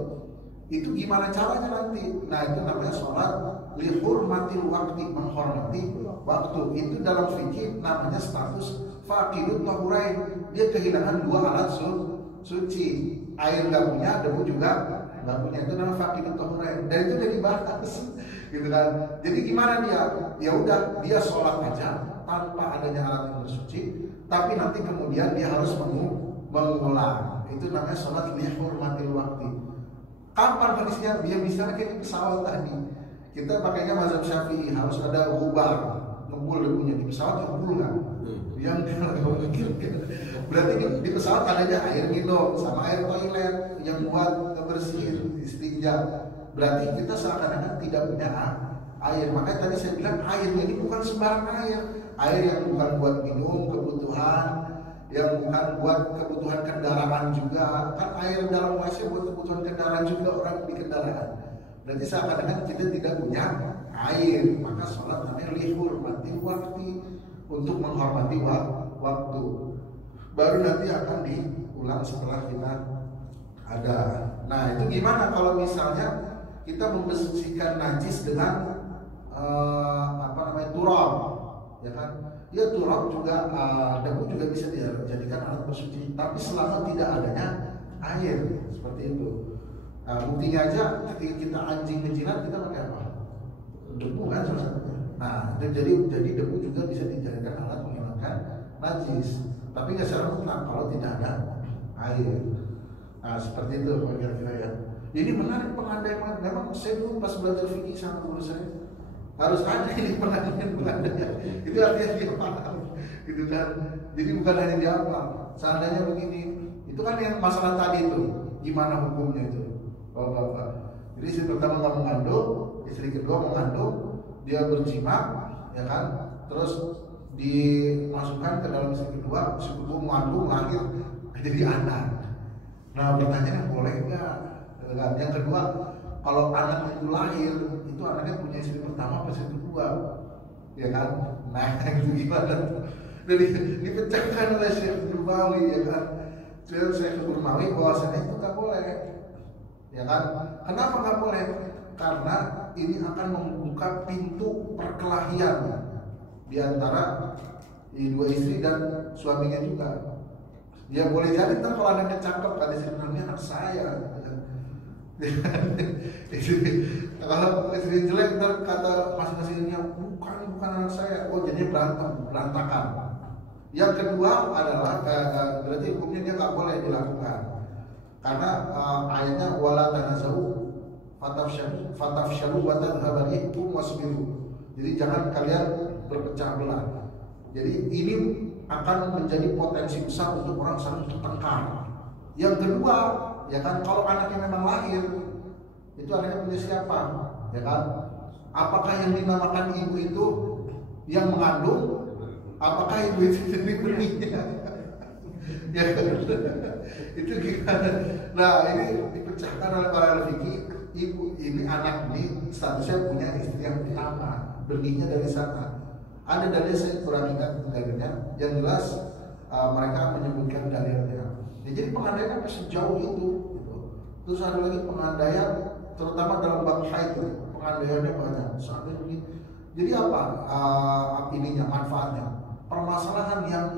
Itu gimana caranya nanti? Nah itu namanya sholat lihurmatil waktu, menghormati waktu. Itu dalam fikih namanya status faqidut tahurain. Dia kehilangan 2 alat suci. Air nggak punya, debu juga nggak punya. Itu namanya faqidut tahurain. Dan itu udah dibahas, gitu kan. Jadi gimana dia? Ya udah dia sholat aja tanpa adanya alat yang bersuci. Tapi nanti kemudian dia harus mengulang. Itu namanya sholat lihurmatil waktu. Kapan kondisinya? Dia misalnya kayak pesawat tadi, kita pakainya mazhab Syafi'i, harus ada gubar, ngebul debunya. Di pesawat ngebul nggak? Yang mikir, berarti di pesawat adanya air minum sama air toilet yang buat ngebersihin istinja. Berarti kita seakan-akan tidak punya air. Makanya tadi saya bilang airnya ini bukan sembarang air yang bukan buat minum kebutuhan, yang bukan buat kebutuhan kendaraan juga. Kan air dalam WC buat kebutuhan kendaraan juga orang di kendaraan. Berarti seakan-akan kita tidak punya air. Maka sholat namanya lihurmati waktu, untuk menghormati waktu. Baru nanti akan diulang setelah kita ada. Nah itu gimana kalau misalnya kita membersihkan najis dengan turab, ya kan? Ya turab juga, debu juga bisa dijadikan alat bersuci, tapi selama tidak adanya air, seperti itu. Nah, buktinya aja ketika kita anjing menjilat kita pakai apa? Debu kan salah satunya. Nah, jadi debu juga bisa dijadikan alat menghilangkan najis, tapi nggak secara mutlak kalau tidak ada air. Nah, seperti itu kira-kira ya. Jadi menarik pengandaian. Memang saya dulu pas belajar fikih sama guru saya, harus ada ini pengandaian. Itu artinya dia paham, gitu kan. Jadi bukan hanya dia apa. Seandainya begini, itu kan yang masalah tadi itu, gimana hukumnya itu. Bapak. Jadi istri pertama nggak mengandung, istri kedua mengandung, dia berjima, ya kan. Terus dimasukkan ke dalam istri kedua mengandung, lahir jadi anak. Nah pertanyaannya boleh nggak? Yang kedua, kalau anak itu lahir, itu anaknya punya istri pertama atau istri kedua, ya kan? Nah itu gimana? Jadi dipecahkan oleh Syekh Nurmawi ya kan. Syekh Nurmawi bahwasanya itu nggak boleh, ya kan? Kenapa nggak boleh? Karena ini akan membuka pintu perkelahian di antara dua istri dan suaminya juga. Ya boleh jadi ntar kalau anaknya cakep kan sebenarnya anak saya. Kalau istri jelek ntar kata masing-masingnya bukan anak saya. Oh jadi berantakan. Yang kedua adalah berarti hukumnya dia nggak boleh dilakukan karena ayatnya wala tanazahu fatafshalu wa tadhhabu rihukum wasbiru. Jadi jangan kalian berpecah belah. Jadi ini akan menjadi potensi besar untuk orang saling bertengkar. Yang kedua, ya kan kalau anaknya memang lahir, itu anaknya punya siapa? Ya kan? Apakah yang dinamakan ibu itu yang mengandung? Apakah ibu itu jadi benihnya? Ya kan? Itu gimana? Nah ini dipecahkan oleh para fikih. Ibu ini anak ini statusnya punya istri yang pertama, benihnya dari sana. Ada dalil saya kurang ingat dalilnya. Yang jelas mereka menyebutkan dalilnya. Ya, jadi pengandaian sampai sejauh itu. Gitu. Terus ada lagi pengandaian, terutama dalam bab haid itu, pengandaiannya banyak. Sampai ini. Jadi apa ininya manfaatnya? Permasalahan yang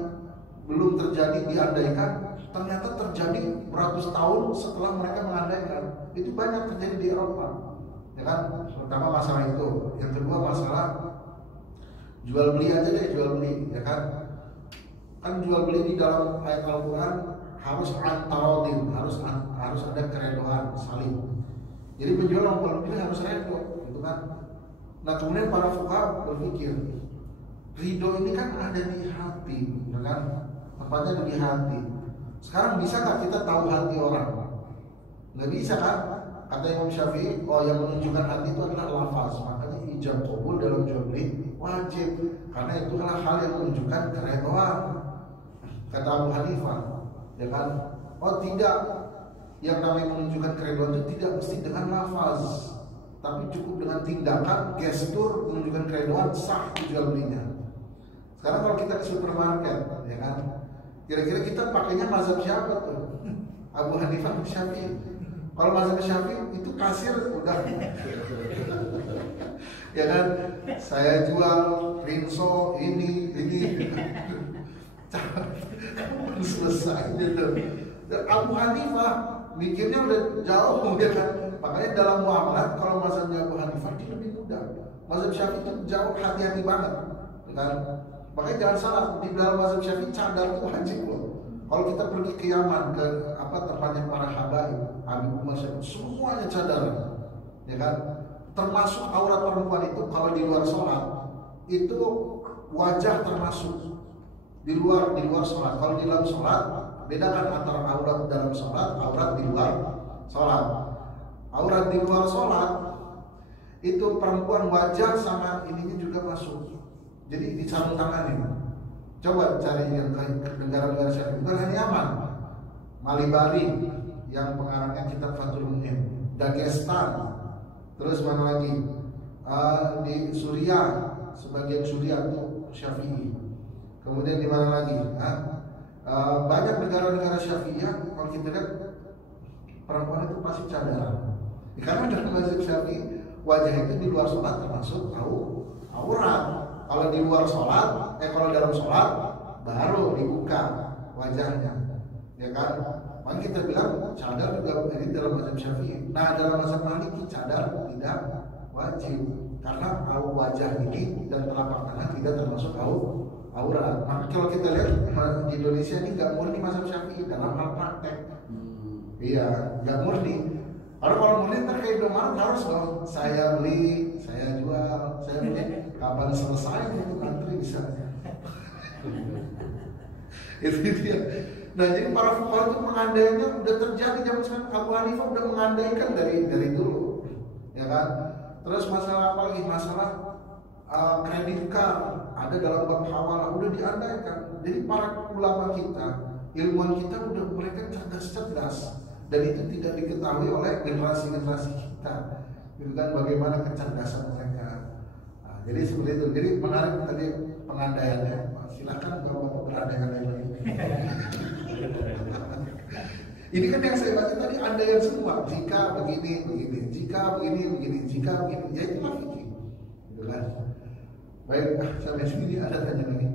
belum terjadi diandaikan ternyata terjadi beratus tahun setelah mereka mengandaikan. Itu banyak terjadi di Eropa, ya kan? Pertama masalah itu. Yang kedua masalah jual beli aja deh, jual beli, ya kan? Kan jual beli di dalam ayat Al-Quran harus antarodin, harus ada keredoan saling. Jadi penjual dan pembeli harus redo, gitu kan? Nah kemudian para fuqaha berpikir, ridho ini kan ada di hati, ya kan? Tempatnya ada di hati. Sekarang bisa nggak kita tahu hati orang? Nggak bisa kan? Kata Imam Syafi'i, oh yang menunjukkan hati itu adalah lafaz. Makanya ijab qabul dalam jual beli wajib, karena itu adalah hal yang menunjukkan keredoan. Kata Abu Hanifah, ya kan? Oh tidak, yang namanya menunjukkan keredoan itu tidak mesti dengan lafaz, tapi cukup dengan tindakan, gestur menunjukkan keredoan, sah jual belinya. Sekarang kalau kita ke supermarket, ya kan? Kira-kira kita pakainya mazhab siapa tuh? Abu Hanifah atau Syafi'i? Kalau mazhab Syafi'i itu kasir udah ya kan, saya jual rinso ini selesai gitu. Dan Abu Hanifah mikirnya udah jauh ya kan. Makanya dalam muamalat kalau mazhabnya Abu Hanifah itu lebih mudah. Mazhab Syafi'i itu jauh hati-hati banget, kan? Makanya jangan salah, di dalam mazhab Syafi'i cadar itu wajib loh. Kalau kita pergi ke Yaman, ke tempatnya para habaib, Habib Umar Syekh, semuanya cadar, ya kan? Termasuk aurat perempuan itu kalau di luar sholat itu wajah termasuk di luar sholat. Kalau di dalam sholat bedakan antara aurat dalam sholat, aurat di luar sholat. Aurat di luar sholat itu perempuan wajah sama ininya juga masuk. Jadi disarung tangan ini. Coba cari yang negara-negara Syafi'i, bukan hanya Yaman, Malibari yang pengarangnya kitab Fathul Mu'in, Dagestan, terus mana lagi di Suriah, sebagian Suriah itu Syafi'i. Kemudian di mana lagi? Banyak negara-negara Syafi'iyah kalau kita lihat perempuan itu pasti cadar. Karena dalam mazhab Syafi'i wajah itu di luar sholat termasuk aurat. Kalau di luar sholat, kalau dalam sholat baru dibuka wajahnya, ya kan? Maka kita bilang cadar juga ini dalam mazhab Syafi'i. Nah dalam mazhab Maliki cadar tidak wajib karena wajah ini dan telapak tangan tidak termasuk aurat. Maka kalau kita lihat di Indonesia ini nggak murni mazhab Syafi'i dalam hal praktek. Iya, nggak murni. Kalau murni ntar kayak Indomaret harus dong. Saya beli, saya jual, saya beli. Kapan selesai itu antri bisa. Itu dia. Nah jadi para fuqaha itu pengandaiannya udah terjadi zaman sekarang. Abu Hanifah udah mengandaikan dari dulu, ya kan? Terus masalah apa lagi? Masalah kredit card ada dalam bab hawalah udah diandaikan. Jadi para ulama kita, ilmuwan kita udah mereka cerdas dan itu tidak diketahui oleh generasi-generasi kita. Itu kan bagaimana kecerdasan mereka. Jadi seperti itu. Jadi menarik tadi pengandaiannya. Silakan Bapak. Ini kan yang saya baca tadi ada yang semua. Jika begini, begini. Jika begini, begini. Jika begini. Ya itulah fikih. Gitu kan. Baik, sampai sini ada tanya lagi.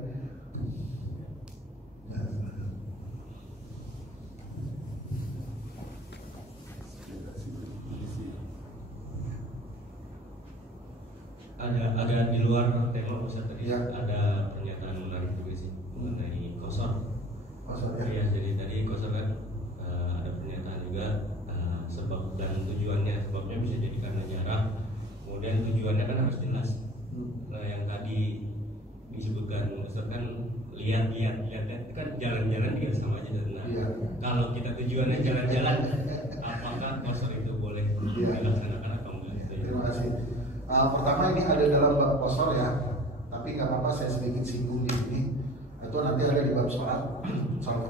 Ada di luar tema Ustaz tadi Ya. ada pernyataan menarik juga sih mengenai kosor. Maksudnya? Iya, jadi tadi kosor kan ada pernyataan juga sebab dan tujuannya. Sebabnya bisa jadi karena jarak, kemudian tujuannya kan harus jelas. Nah, yang tadi disebutkan Ustaz kan lihat kan jalan-jalan juga sama aja. Nah, Iya. kalau kita tujuannya jalan-jalan, apakah kosor itu boleh Iya. dilaksanakan atau enggak? Terima kasih. Pertama ini ada dalam bab kosor ya, tapi nggak apa-apa saya sedikit singgung di sini. Itu nanti ada di bab sholat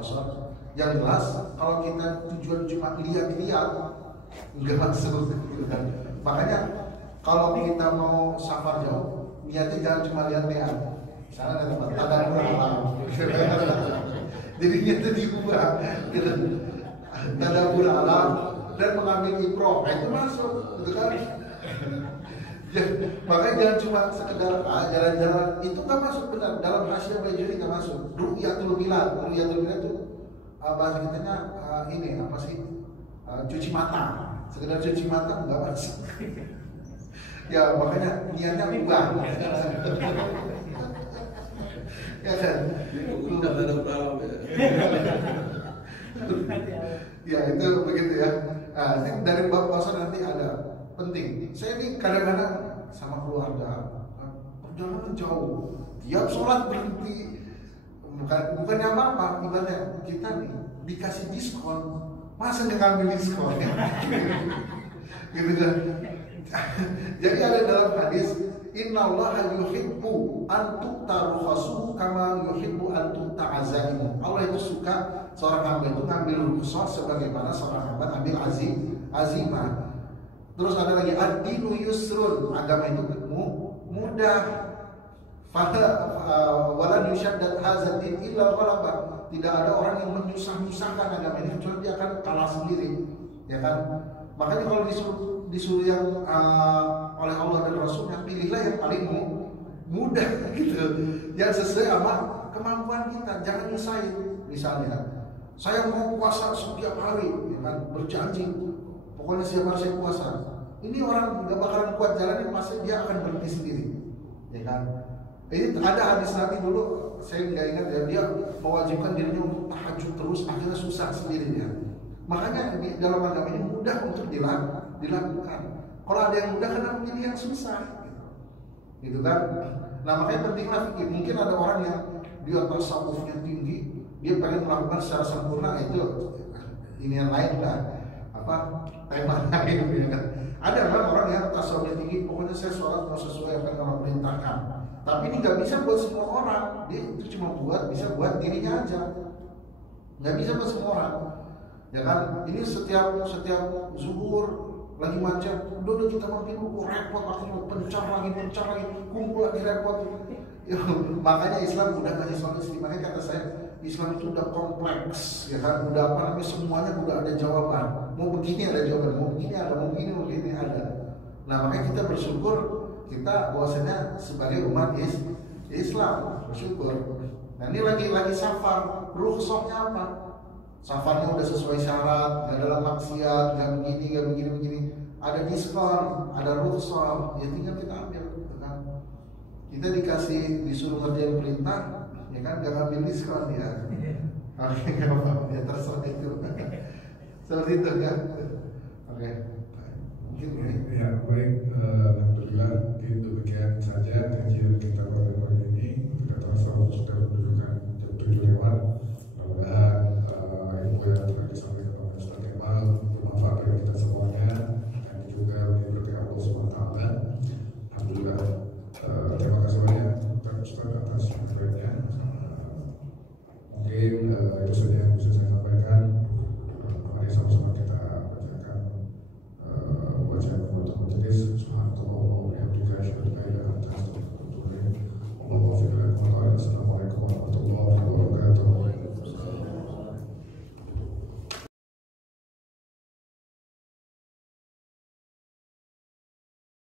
kosor. Yang jelas kalau kita tujuan cuma lihat-lihat nggak masuk. Gitu kan. Makanya kalau kita mau safar jauh, niatnya jangan cuma lihat-lihat. Misalnya ada tempat tadabur alam. Jadi niatnya diubah. Gitu. Tadabur alam dan mengambil ibrah, itu masuk, gitu kan? Ya, makanya jangan cuma sekedar jalan-jalan, itu nggak masuk benar dalam Hasyiah Bajuri nggak masuk. Ru'yatul Bilal itu bahasa kitanya ini apa sih? Cuci mata, sekedar cuci mata nggak masuk. Ya makanya niatnya ubah. Ya kan? Tidak ada perahu ya. Ya itu begitu ya. Ini dari bab puasa nanti ada. Penting. Saya ini kadang-kadang sama keluarga perjalanan jauh, tiap sholat berhenti. Bukannya apa-apa, ibaratnya kita nih dikasih diskon, masa nggak ngambil diskon ya? Gitu kan? Jadi ada dalam hadis, Innallaha yuhibbu an tu'ta rukhasuhu kama yuhibbu an tu'ta azaimu. Allah itu suka seorang hamba itu ngambil rukhsah sebagaimana seorang hamba ambil azimah. Terus ada lagi ad-dinu yusrun, agama itu mudah. Walan yushaddat hadzal din illa ghalaba. Tidak ada orang yang menyusah-nyusahkan agama ini kecuali dia akan kalah sendiri, ya kan? Makanya kalau disuruh yang oleh Allah dan Rasulnya, pilihlah yang paling mudah gitu, yang sesuai sama kemampuan kita. Jangan nyusahin. Misalnya, saya mau puasa setiap hari, ya kan? Berjanji, pokoknya setiap hari saya puasa. Ini orang nggak bakalan kuat jalannya, pasti dia akan berhenti sendiri, ya kan? Ini ada hadis Nabi dulu, saya nggak ingat ya, dia mewajibkan dirinya untuk tahajud terus, akhirnya susah sendirinya. Makanya di dalam agama ini mudah untuk dilakukan. Kalau ada yang mudah, kenapa pilih yang susah? Gitu kan? Nah makanya pentinglah fikih. Mungkin ada orang yang dia tasawufnya tinggi, dia pengen melakukan secara sempurna, itu ini yang lain lah. Apa tema lain, ya kan? Ada orang yang tasawufnya tinggi, pokoknya saya sholat mau sesuai apa yang Allah perintahkan. Tapi ini nggak bisa buat semua orang. Dia itu cuma bisa buat dirinya aja. Nggak bisa buat semua orang. Ya kan? Ini setiap zuhur lagi macet, udah kita makin repot, makin pencar lagi, kumpul lagi repot. Ya, makanya Islam udah kasih solusi. Makanya kata saya, Islam itu udah kompleks, ya kan? Udah apa namanya, semuanya udah ada jawaban. Mau begini ada jawaban, mau begini ada, mau begini ada. Nah makanya kita bersyukur, kita bahwasanya sebagai umat Islam bersyukur. Nah ini lagi safar, rukhsahnya apa? Safarnya udah sesuai syarat, gak ada maksiat, gak begini. Ada diskon, ada rukhsah, ya tinggal kita ambil, gitu kan? Kita disuruh ngerjain perintah, ya kan, gak ngambil diskon ya. Oke, gak apa-apa, ya terserah itu. Seperti itu kan? Oke. Mungkin ini. Ya baik, alhamdulillah itu demikian saja kajian kita pada pagi ini. Kita terasa sudah berdua